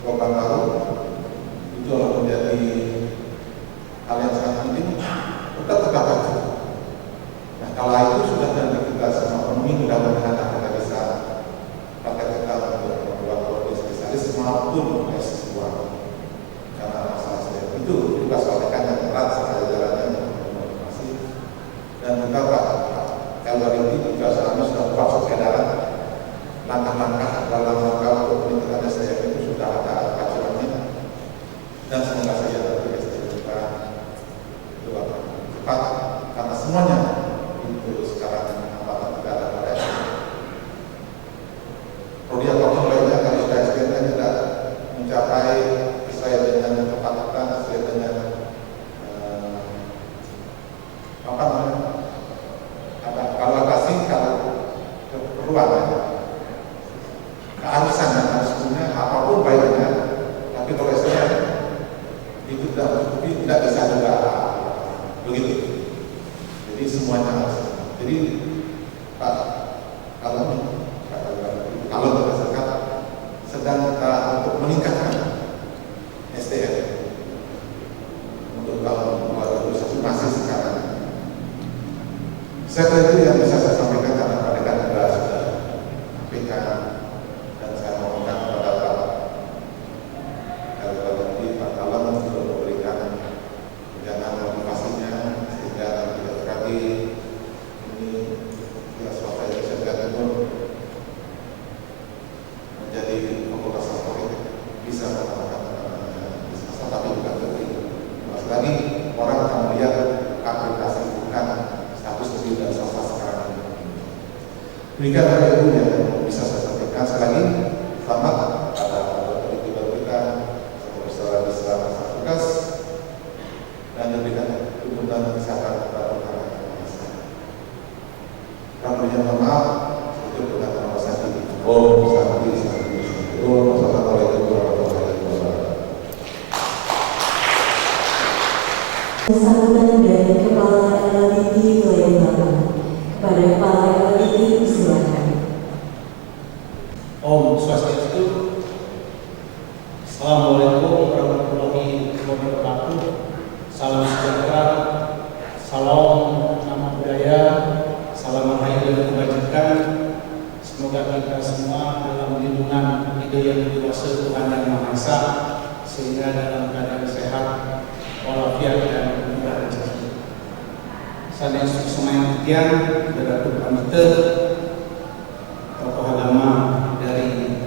program baru itu menjadi hal yang sangat penting tetap tercapai. Nah, kalau itu sudah nanti kita semua penuhi, mudah-mudahan kita bisa pakai kita untuk membuat prodi spesialis maupun S2. Karena masalah itu juga sampaikan yang berat sekali jalannya motivasi, dan juga Pak Elwar ini juga seharusnya sudah buat edaran langkah-langkah dalam rangka untuk peningkatan SDM itu sudah ada kajiannya, dan semoga saja nanti SDM kita itu akan cepat karena semuanya itu sekarang hambatan tidak ada pada SDM. Prodi apapun lainnya kalau sudah SDM-nya tidak mencapai sesuai dengan kepatutan, sesuai dengan apa namanya, ada alokasi kalau keperluan, keharusan yang harus punya apapun baiknya, tapi kalau SDM itu tidak mencukupi, tidak bisa juga begitu. Jadi semuanya harus. Jadi Pak kalau berdasarkan sedang kita untuk meningkatkan SDM untuk tahun 2021 masih sekarang. Saya kira itu yang bisa saya sampaikan karena mereka juga sudah sampaikan, dan saya mohonkan kepada Pak Elwar Pak Alam untuk memberikan jangan motivasinya sehingga tidak terjadi ini ya suatu yang bisa pun menjadi fakultas favorit, bisa mengatakan bisa, tapi juga tertinggi. Mas lagi orang akan melihat aplikasi bukan status lebih dan swasta sekarang ini. Demikian hal itu yang bisa saya sampaikan. Sekali lagi selamat pada dokter kita, semoga selamat tugas dan diberikan tuntutan kesehatan kepada para pemirsa. Kami mohon maaf untuk berkata nama saya. Wassalamualaikum warahmatullahi wabarakatuh. Sambutan dari Kepala LLDP Wilayah Bangka. Kepada Kepala LLDP silakan. Om Swastiastu. Assalamualaikum warahmatullahi wabarakatuh. Salam sejahtera, salam nama budaya, salam rahayu dan kebajikan. Semoga kita semua dalam lindungan ide yang dikuasai Tuhan Yang Maha Esa, sehingga dalam keadaan sehat, walafiat dan mudah rezeki. sanes Sumayan Titian, Dr. Pamite, tokoh agama dari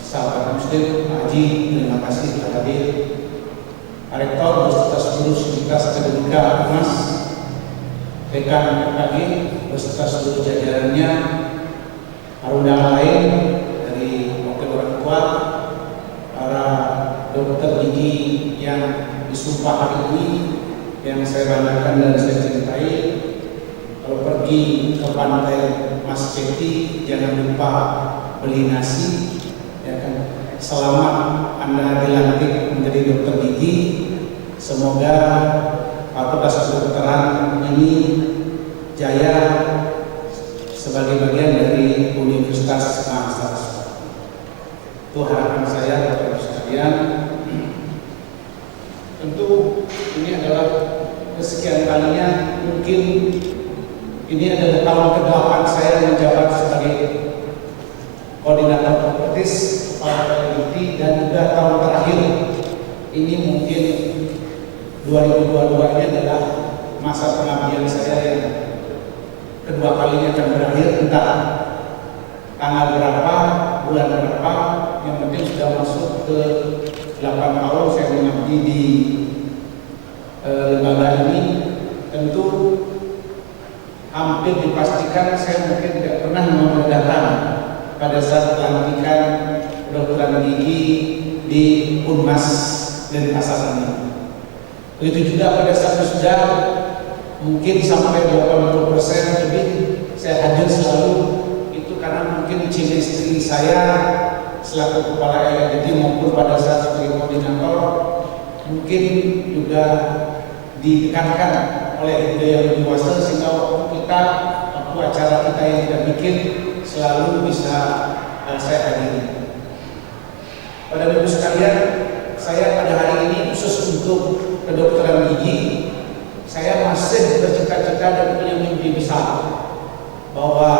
sahabat Muslim, Pak Haji, terima kasih telah hadir. Pak Rektor beserta seluruh Universitas Akademika Unas, rekan FKG beserta seluruh jajarannya, para undangan lain dari wakil orang tua, para dokter gigi yang disumpah hari ini, yang saya banggakan dan saya cintai. Kalau pergi ke pantai Mas Ceti, jangan lupa beli nasi, ya kan. Selamat Anda dilantik menjadi dokter gigi. Semoga fakultas kedokteran ini jaya sebagai bagian dari Universitas Mahasiswa. Itu harapan saya Bapak Ibu sekalian. Tentu ini adalah kesekian kalinya, mungkin ini adalah tahun ke-8 saya menjabat sebagai koordinator propertis, kepala peneliti, dan juga tahun terakhir ini mungkin 2022 ini adalah masa pengabdian saya yang kedua kalinya akan berakhir, entah tanggal berapa, bulan berapa, yang penting sudah masuk ke 8 tahun saya mengabdi di lembaga ini. Tentu hampir dipastikan saya mungkin tidak pernah datang pada saat pelantikan kedokteran gigi di Unmas Denpasar ini. Begitu juga pada saat sudah mungkin sampai 80% lebih saya hadir selalu, itu karena mungkin ciri istri saya selaku kepala LLD maupun pada saat sebagai koordinator mungkin juga ditekankan oleh ide yang lebih luas, sehingga waktu acara kita yang tidak bikin selalu bisa saya hadiri. Pada Bapak sekalian, saya pada hari ini khusus untuk kedokteran gigi, saya masih bercita-cita dan punya mimpi besar bahwa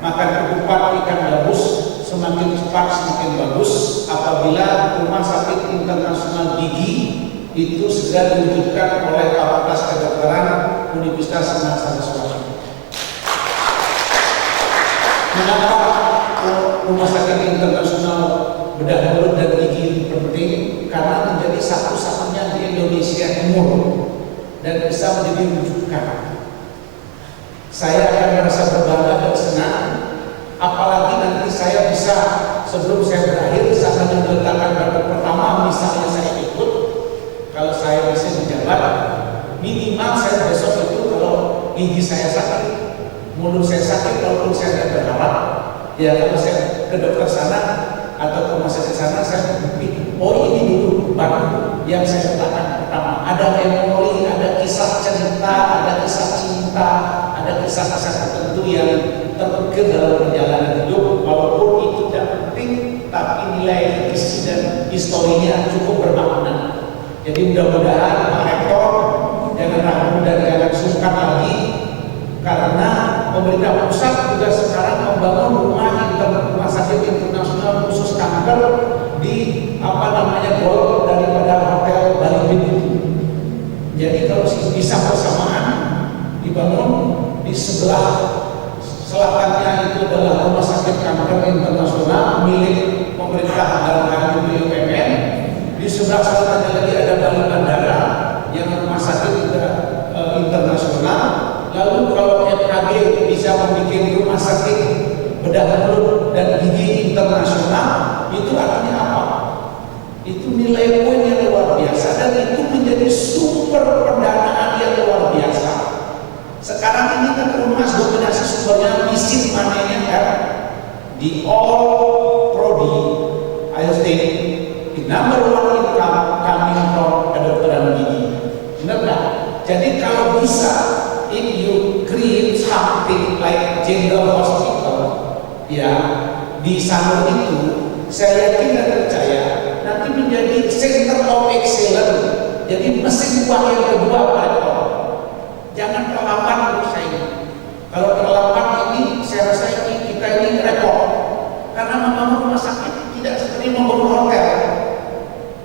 makan ketupat ikan gabus semakin cepat semakin bagus apabila Rumah Sakit Internasional Gigi itu segera diwujudkan oleh Fakultas Kedokteran Universitas Mahasiswa. Mengapa Rumah Sakit Internasional Bedah Mulut dan Gigi itu penting? Karena menjadi satu-satunya di Indonesia Timur dan bisa menjadi rujukan. Saya akan merasa berbangga dan senang, apalagi nanti saya bisa sebelum saya berakhir saya meletakkan batu pertama, misalnya saya ikut, kalau saya bisa menjabat, minimal saya besok itu kalau gigi saya sakit, mulut saya sakit, walaupun saya tidak berharap, ya kalau saya ke dokter sana atau ke rumah sakit sana, saya berpikir, oh ini dulu batu yang saya letakkan pertama. Ada memori, ada kisah cerita, ada kisah cinta, ada kisah-kisah tertentu yang terukir dalam perjalanan hidup, walaupun itu tidak penting, tapi nilai isi dan historinya cukup bermakna. Jadi mudah-mudahan Pak Rektor jangan ragu dan jangan sungkan lagi, karena pemerintah pusat juga sekarang membangun rumah sakit internasional khusus kanker di gol daripada hotel Bali Beach. Jadi kalau bisa bersamaan dibangun di sebelah selatannya itu adalah Rumah Sakit Kanker Internasional milik pemerintah dalam hal ini BUMN. Di sebelah selatannya lagi ada Bali Bandara yang rumah sakit juga internasional. Lalu kalau FKG bisa membuat rumah sakit bedah mulut dan gigi internasional, itu artinya apa? Itu nilai poin yang luar biasa dan itu menjadi sumber pendanaan yang luar biasa. Sekarang ini kan Unmas dominasi sumbernya visit money-nya kan di all prodi, I think the number one income coming from kedokteran gigi. Benar nggak? Jadi kalau bisa, if you create something like General Hospital, ya di sana itu, saya yakin dan percaya nanti menjadi center of excellence. Jadi mesin uang yang kedua Pak Rektor. Jangan terlambat menurut saya. Kalau terlambat ini, saya rasa kita ini repot. Karena membangun rumah sakit tidak seperti membangun hotel.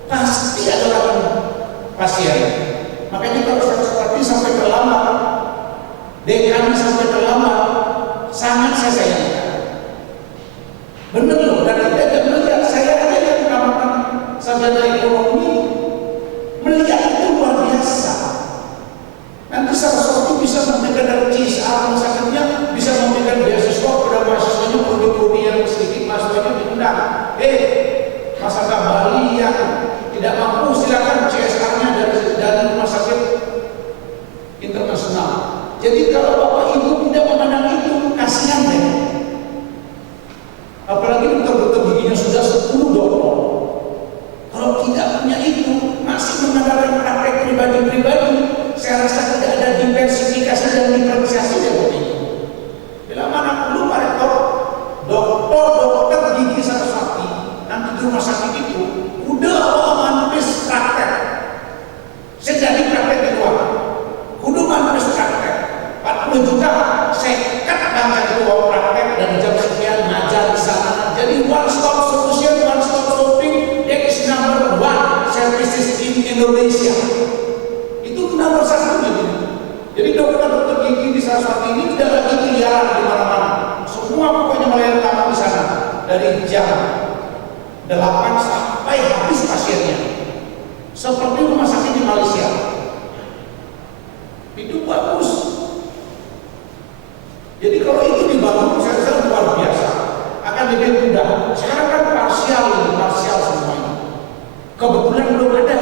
Pasti ada orang pasien. Makanya kalau seperti sampai terlambat, sangat saya sayangkan. Benar loh, dan kita melihat saya ada yang menamakan sarjana ekonomi, melihat itu luar biasa. Nanti salah satu bisa memberikan dari CSR rumah sakitnya, bisa memberikan beasiswa kepada mahasiswanya, prodi-prodi yang sedikit mahasiswanya diundang. Masyarakat Bali yang tidak mampu silakan CSR-nya dari rumah sakit internasional. Jadi kalau Bapak Ibu tidak memandang itu, kasihan deh. Apalagi dokter-dokter giginya sudah 10 dokter. Kalau tidak punya itu, masih mengandalkan praktek pribadi-pribadi, saya rasa tidak ada diversifikasi dan diferensiasi dari itu. Bila mana perlu Pak Rektor, dokter gigi Saraswati nanti di rumah sakit itu udah mantis praktek. Saya jadi praktek di luar, udah mantis praktek. 40 juta, saya cut bangsa di luar praktek dan jam sekian ngajar di sana. Jadi one stop solution, one stop shopping, that is number 1 services in Indonesia. Itu nomor 1 gitu. Jadi dokter-dokter gigi di Saraswati ini tidak lagi keliaran di mana-mana. Semua pokoknya melayani tamu di sana dari jam 8 sampai habis pasiennya. Seperti rumah sakit di Malaysia. Itu bagus. Jadi kalau itu dibangun, saya rasa luar biasa, akan lebih mudah. Sekarang kan parsial semuanya. Kebetulan belum ada.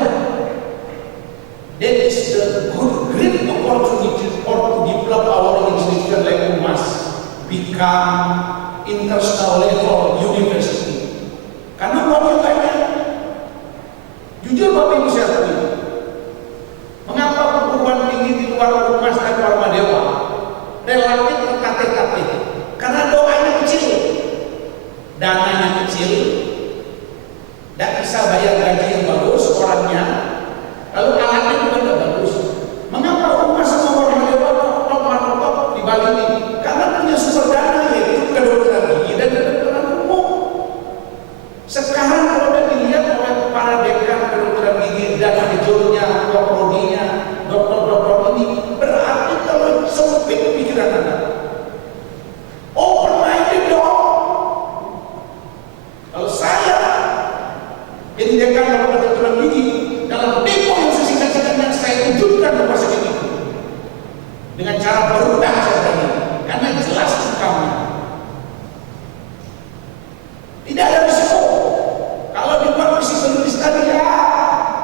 That is the great opportunity for to develop our institution like UMAS become international level university. Karena uangnya banyak. Jujur Bapak Ibu saya tadi, mengapa perguruan tinggi di luar UMAS dan Warmadewa relatif tertatih-tatih? Karena doanya kecil, dananya kecil, tidak bisa bayar gaji yang bagus orangnya, lalu alatnya juga tidak bagus. Mengapa UMAS sama Warmadewa top di Bali ini? Karena punya sumber dana, yaitu kedokteran gigi dan kedokteran umum. Sekarang kalau dilihat oleh para dekan kedokteran gigi dan hijaunya, prodinya, dokter-dokter ini, berarti kalau sempit pikiran Anda, open-minded dong. Kalau saya jadi dekan kedokteran gigi, dalam tempo yang sesingkat-singkatnya saya wujudkan rumah sakit itu dengan cara berutang saja, karena jelas inkamnya. Tidak ada risiko. Kalau dibuat visibility study ya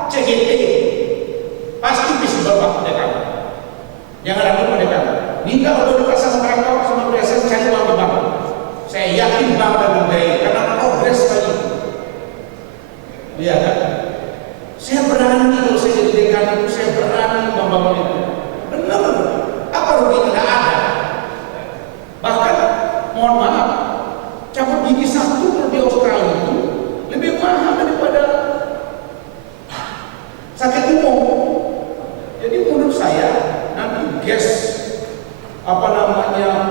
CGT pasti visible Pak dekan. Jangan ragu Pak dekan. Minta otoritas sama rektor sama dosen cari uang di bank. Saya yakin bank dan membiayai karena progres lagi. Iya kan? Saya berani kalau saya jadi dekan itu, saya berani membangun itu. Benar. Apa ruginya? Tidak ada. Bahkan mohon maaf, cabut gigi satu di Australia itu lebih mahal daripada sakit umum. Jadi menurut saya nanti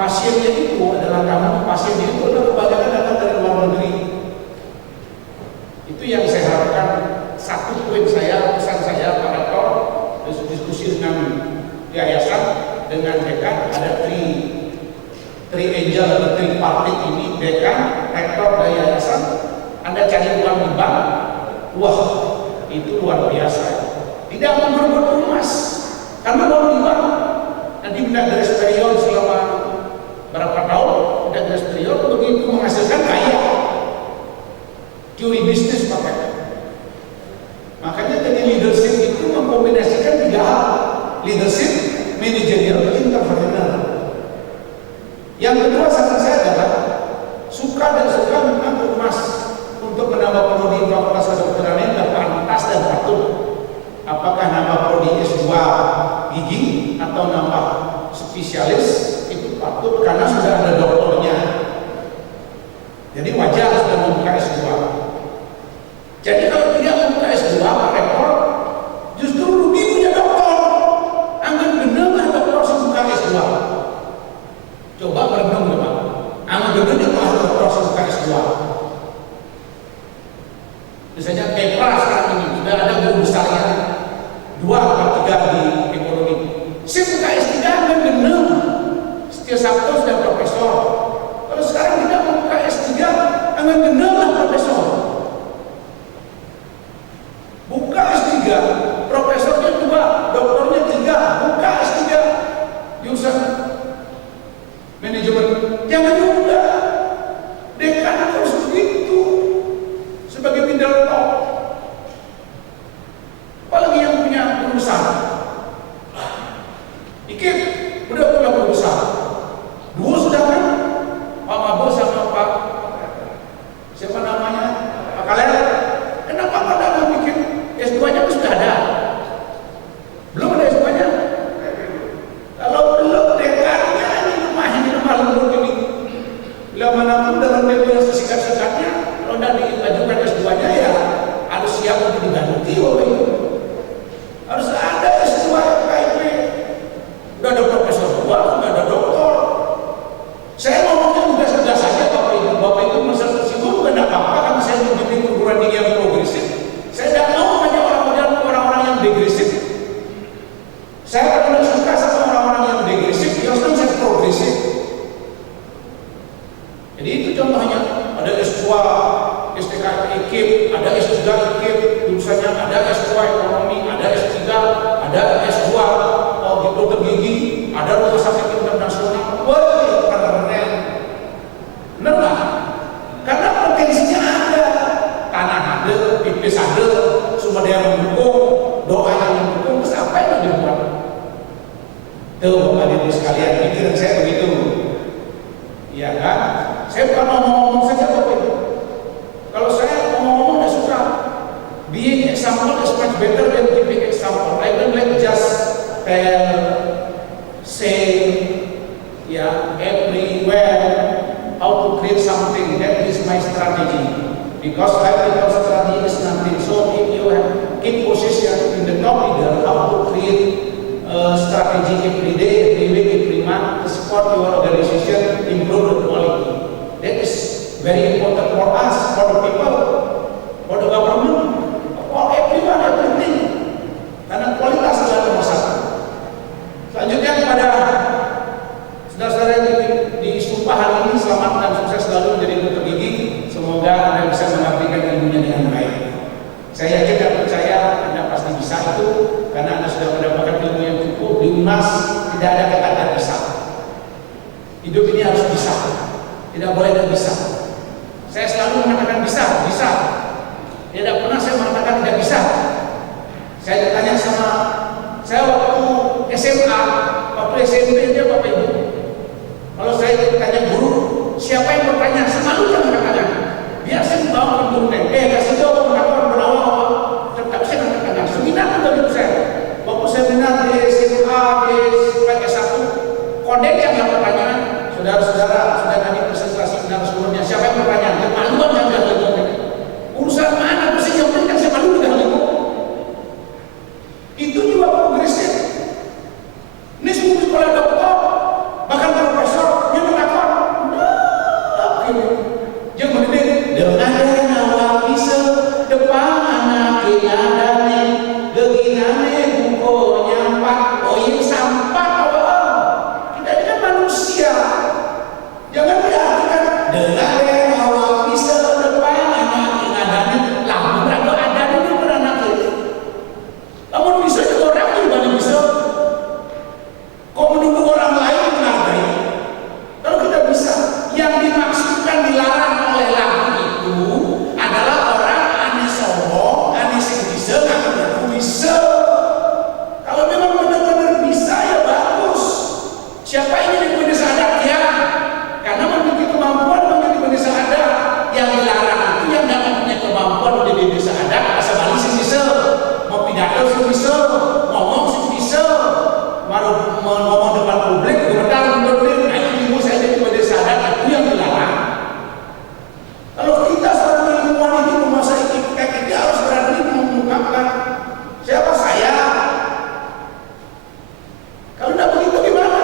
pasiennya itu adalah kamu, pasiennya itu adalah kebanyakan datang dari luar negeri. Itu yang saya harapkan. Satu poin saya, pesan saya Pak Rektor, diskusi dengan yayasan, dengan dekan, ada tri angel atau tri partit ini, dekan, rektor, dan yayasan. Anda cari uang di bank, wah itu luar biasa. Tidak memperbuat emas, karena uang di bank nanti pindah dari periode selama berapa tahun, pindah dari periode begitu menghasilkan kaya. Teori bisnis pakai. Makanya jadi leadership itu mengkombinasikan 3 hal: leadership, managerial, entrepreneur. Yang kedua saran saya adalah suka memang emas untuk menambah prodi fakultas kedokteran ini pantas dan patut. Apakah nambah prodi S2 gigi atau nambah spesialis itu patut karena sudah ada doktornya. Jadi wajar sudah membuka S2. Jadi kalau tidak membuka S2 Pak Rektor, justru rugi punya dokter. Angkat benar dokter membuka S2. Coba merenung Pak. Angkat benar dia dokter membuka S2. Misalnya Kepra sekarang ini sudah ada guru besarnya 2 atau 3 di ekonomi. Saya buka S3 angkat benar. Setiap Sabtu sudah profesor. dengan genaplah profesor. Buka S3, profesornya 2, doktornya 3, buka S3 jurusan manajemen. Jangan juga. Dekan harus begitu sebagai middle top. Apalagi yang punya guru besar. Dikit udah punya guru besar. 2 sudah kan? Pak Mabo sama Pak siapa namanya? Pak Kalen. Kenapa pada mau bikin S2-nya sudah ada? Belum ada S2-nya. Kalau belum dekannya ini rumah lembut ini. Bila mana pun dalam dia punya sesikat-sikatnya, kalau tidak diajukan S2-nya ya harus siap untuk diganti. Harus ada S2 KIP. Udah ada profesor 2, udah ada doktor. Saya ngomongnya juga sudah saja Bapak Ibu masa tersinggung bukan apa-apa karena saya membimbing perguruan tinggi yang progresif. Saya tidak mau hanya orang-orang yang degresif. Saya tidak suka sama orang-orang yang degresif, yang senang saya progresif. Jadi itu contohnya, ada S2 STK IKIP, ada S3 IKIP, jurusannya ada S2 ekonomi, ada S3, ada S2 di dokter gigi, ada rumah sakit internasional. Wah, keren. Benar nggak? Karena potensinya ada, tanah ada, pipis ada, sumber daya mendukung, doa yang mendukung, terus apa yang dibuat? Tuh, Bapak Ibu sekalian, pikiran saya begitu. Iya kan? Saya bukan ngomong-ngomong saja Bapak Ibu. Kalau saya ngomong-ngomong tidak suka. Being example is much better than giving example. I don't like just say everywhere how to create something. That is my strategy. Because practical strategy is nothing. So if you have keep position in the top leader, how to create strategy every day, every week, every month to support your organization, improve the quality. That is very important for us, for the people, for the government, for everyone, everything. Karena kualitas adalah nomor 1. Selanjutnya kepada saudara-saudara di Sumpah hari ini, selamat dan sukses selalu menjadi dokter gigi. Semoga Anda bisa mengabdikan ilmunya dengan baik. Saya yakin dan percaya Anda pasti bisa itu, karena Anda sudah mendapatkan ilmu yang cukup. Di UNAS tidak ada kata bisa. Hidup ini harus bisa, tidak boleh tidak bisa. Saya selalu mengatakan bisa. Tidak pernah saya mengatakan tidak bisa. Saya ditanya sama saya waktu SMA, waktu SMP dia Bapak Ibu. Kalau saya ditanya guru, siapa yang bertanya? Selalu jangan katakan. Biar saya membawa ke guru kasih jawab mengatakan berawal. Tetap saya katakan. Seminar juga gitu saya. Waktu seminar di SMA di S1, kodek yang pertanyaan, saudara-saudara sudah tadi presentasi narasumbernya. Siapa yang bertanya? Kemaluan yang dah lagi. Urusan mana sih yang penting saya malu dah lagi. Itu juga progresif. Ini semua sekolah doktor, bahkan profesor yang mengatakan, yang penting dengan awal bisa depan anak kiadane, geginane buko nyampak, oyin sampah awal. Kita ini kan manusia, jangan diartikan dengan awal bisa depan anak kiadane, lah berapa ada dulu beranak itu. Namun bisa juga orang juga bisa. Kok menunggu orang lain menghargai? Kalau kita bisa, yang dimaksudkan dilarang oleh lagu itu adalah orang aneh sombong, aneh sing bisa, ngaku bisa. Kalau memang benar-benar bisa ya bagus. Siapa ini yang bisa ada ya? Karena memiliki kemampuan menjadi bisa ada. Yang dilarang itu yang dapat punya kemampuan menjadi bisa ada. Asal balik sih bisa, mau pidato sih bisa, ngomong sih bisa, mau ngomong depan publik, komentar. Nah itu saya jadi bisa ada itu yang dilarang. Kalau kita seorang ilmuwan itu menguasai kita harus berani mengungkapkan siapa saya. Kalau tidak begitu gimana?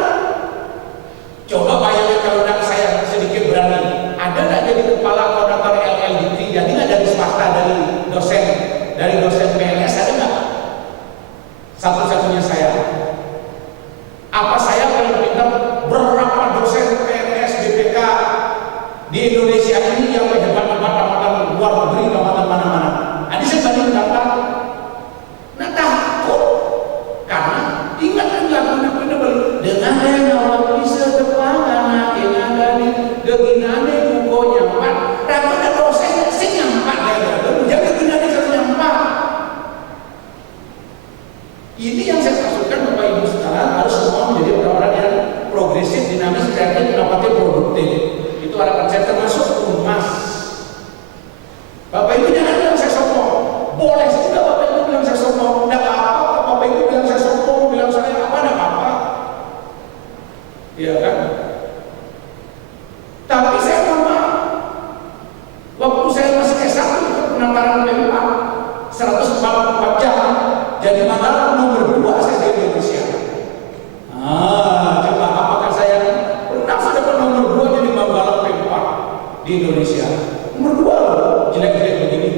Coba bayangkan kalau tidak saya sedikit berani. Ada tidak jadi kepala koordinator LLDT? Jadi nggak dari swasta, dari dosen PNS ada nggak? Satu-satunya saya. Apa saya paling pintar? Berapa dosen PNS BPK di Indonesia ini yang hebat-hebat progresif, dinamis, kreatif, inovatif, produktif. Itu harapan saya, termasuk humas. Bapak Ibu jangan bilang saya sombong. Boleh juga Bapak Ibu bilang saya sombong. Tidak apa-apa. Bapak Ibu bilang saya sombong, bilang saya apa, tidak apa-apa. Iya kan? Tapi saya mohon maaf. Waktu saya masih S1 itu penataran PMA 144 jam. Jadi Manggalam nomor 2 saya di Indonesia. Coba apakah saya pernah dapat nomor 2 jadi Manggalam PMA di Indonesia? Nomor 2 loh, jelek-jelek begini.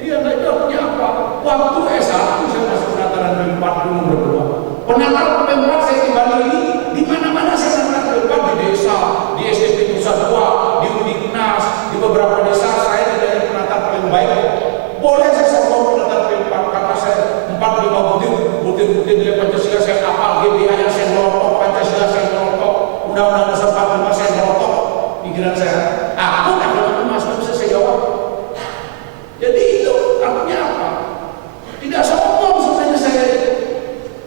Iya, nggak itu artinya apa? Waktu S1 saya masuk penataran PMA nomor 2. Penataran PMA saya di Bali ini, di mana-mana saya penataran PMA, di desa, di SDP Nusa Dua, di Uniknas, di beberapa desa saya jadi penata paling baik. Boleh saya sombong penata PMA karena saya 45 butir nilai Pancasila saya hafal, GBA yang saya ngelotok, Pancasila saya ngelotok, Undang-Undang Dasar 45 saya ngelotok, pikiran saya. Aku kalau masuk bisa saya jawab. Jadi itu artinya apa? Tidak sombong sebenarnya saya.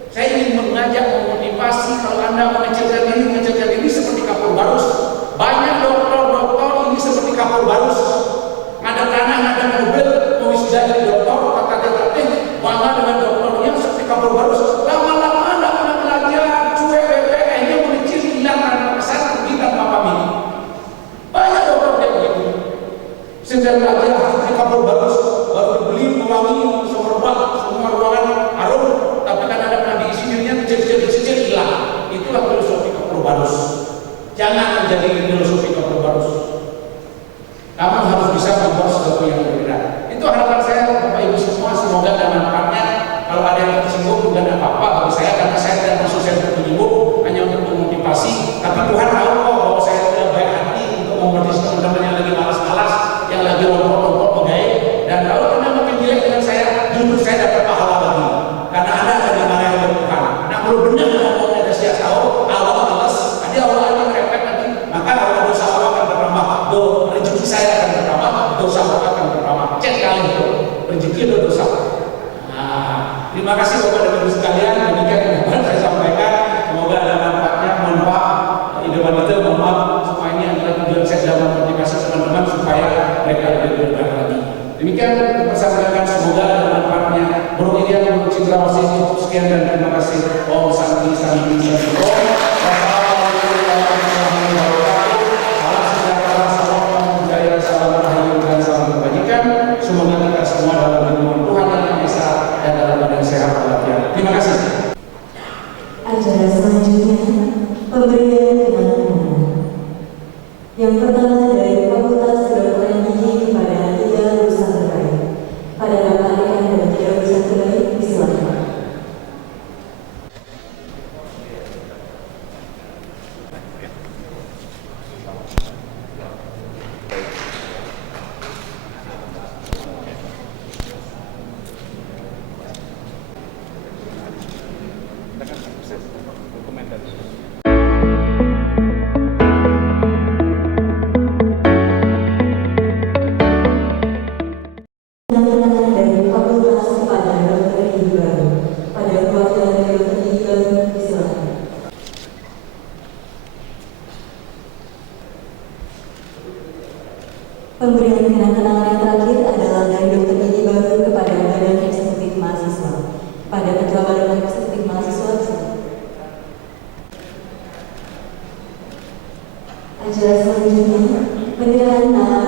Saya ingin mengajak, memotivasi kalau Anda mengecilkan ini seperti Kapur Barus. Banyak dokter ini seperti Kapur Barus. Ada tanah, ada mobil, mau wisuda jadi dokter, kata bangga dengan dokternya seperti Kapur Barus. Lama-lama Anda pernah belajar, cuek BPN-nya mengecil, hilang tanpa kesan, pergi tanpa pamit. Banyak dokter kayak begitu. Sedang belajar seperti Kapur Barus, baru dibeli, mewangi, semua ruangan harum, tapi kan ada pernah diisi dirinya kecil-kecil hilang. Itulah filosofi Kapur Barus. Jangan menjadi filosofi Kapur Barus. Kamu harus bisa membuat sesuatu yang berbeda. Itu harapan saya Bapak Ibu semua, semoga ada manfaatnya. Kalau ada yang tersinggung bukan apa-apa bagi saya, karena saya tidak maksud saya untuk menyinggung, hanya untuk memotivasi. Tapi Tuhan tahu kok bahwa saya tidak baik hati untuk memotivasi teman-teman yang lagi malas-malas, yang lagi lompot-lompot pegawai. Dan kalau Anda makin jelek dengan saya, justru saya dapat pahala lagi. Karena Anda ada di mana yang bertuhan. Nah, kalau benar ngomongnya ada sia tahu, Allah malas, nanti Allah akan merepek nanti, maka Allah dosa Allah akan bertambah. Rezeki saya akan bertambah, dosa Allah akan bertambah. Cek kali itu, rezeki itu dosa. Nah, terima kasih Bapak dan Ibu sekalian. Demikian yang dapat saya sampaikan. Semoga ada manfaatnya. Mohon maaf, ide wanita, mohon maaf. Semua ini adalah tujuan saya dalam memotivasi teman-teman supaya mereka lebih bergerak lagi. Demikian persampaikan, semoga ada manfaatnya. Berikutnya untuk Cendrawasih cukup sekian dan terima kasih. Om Santi Santi Santi. Wassalamualaikum warahmatullahi wabarakatuh. Salam sejahtera, salam budaya, salam rahayu dan salam kebajikan. Semoga kita semua dalam lindungan Tuhan yang Maha Esa dan dalam badan sehat walafiat. Terima kasih. Acara selanjutnya, pemberian kenang-kenangan. Yang pertama dari Fakultas Kedokteran Gigi kepada 3 lulusan terbaik. Pada Bapak Rekan dan 3 lulusan terbaik, disilakan. Kenang-kenangan dari Fakultas kepada Dokter Gigi Baru. Pada perwakilan dari Dokter Gigi Baru, disilakan. Pemberian kenang-kenangan yang terakhir adalah dari Dokter Gigi Baru kepada Badan Eksekutif Mahasiswa. Pada Ketua Badan Eksekutif Mahasiswa, disilakan. Acara selanjutnya, penyerahan nama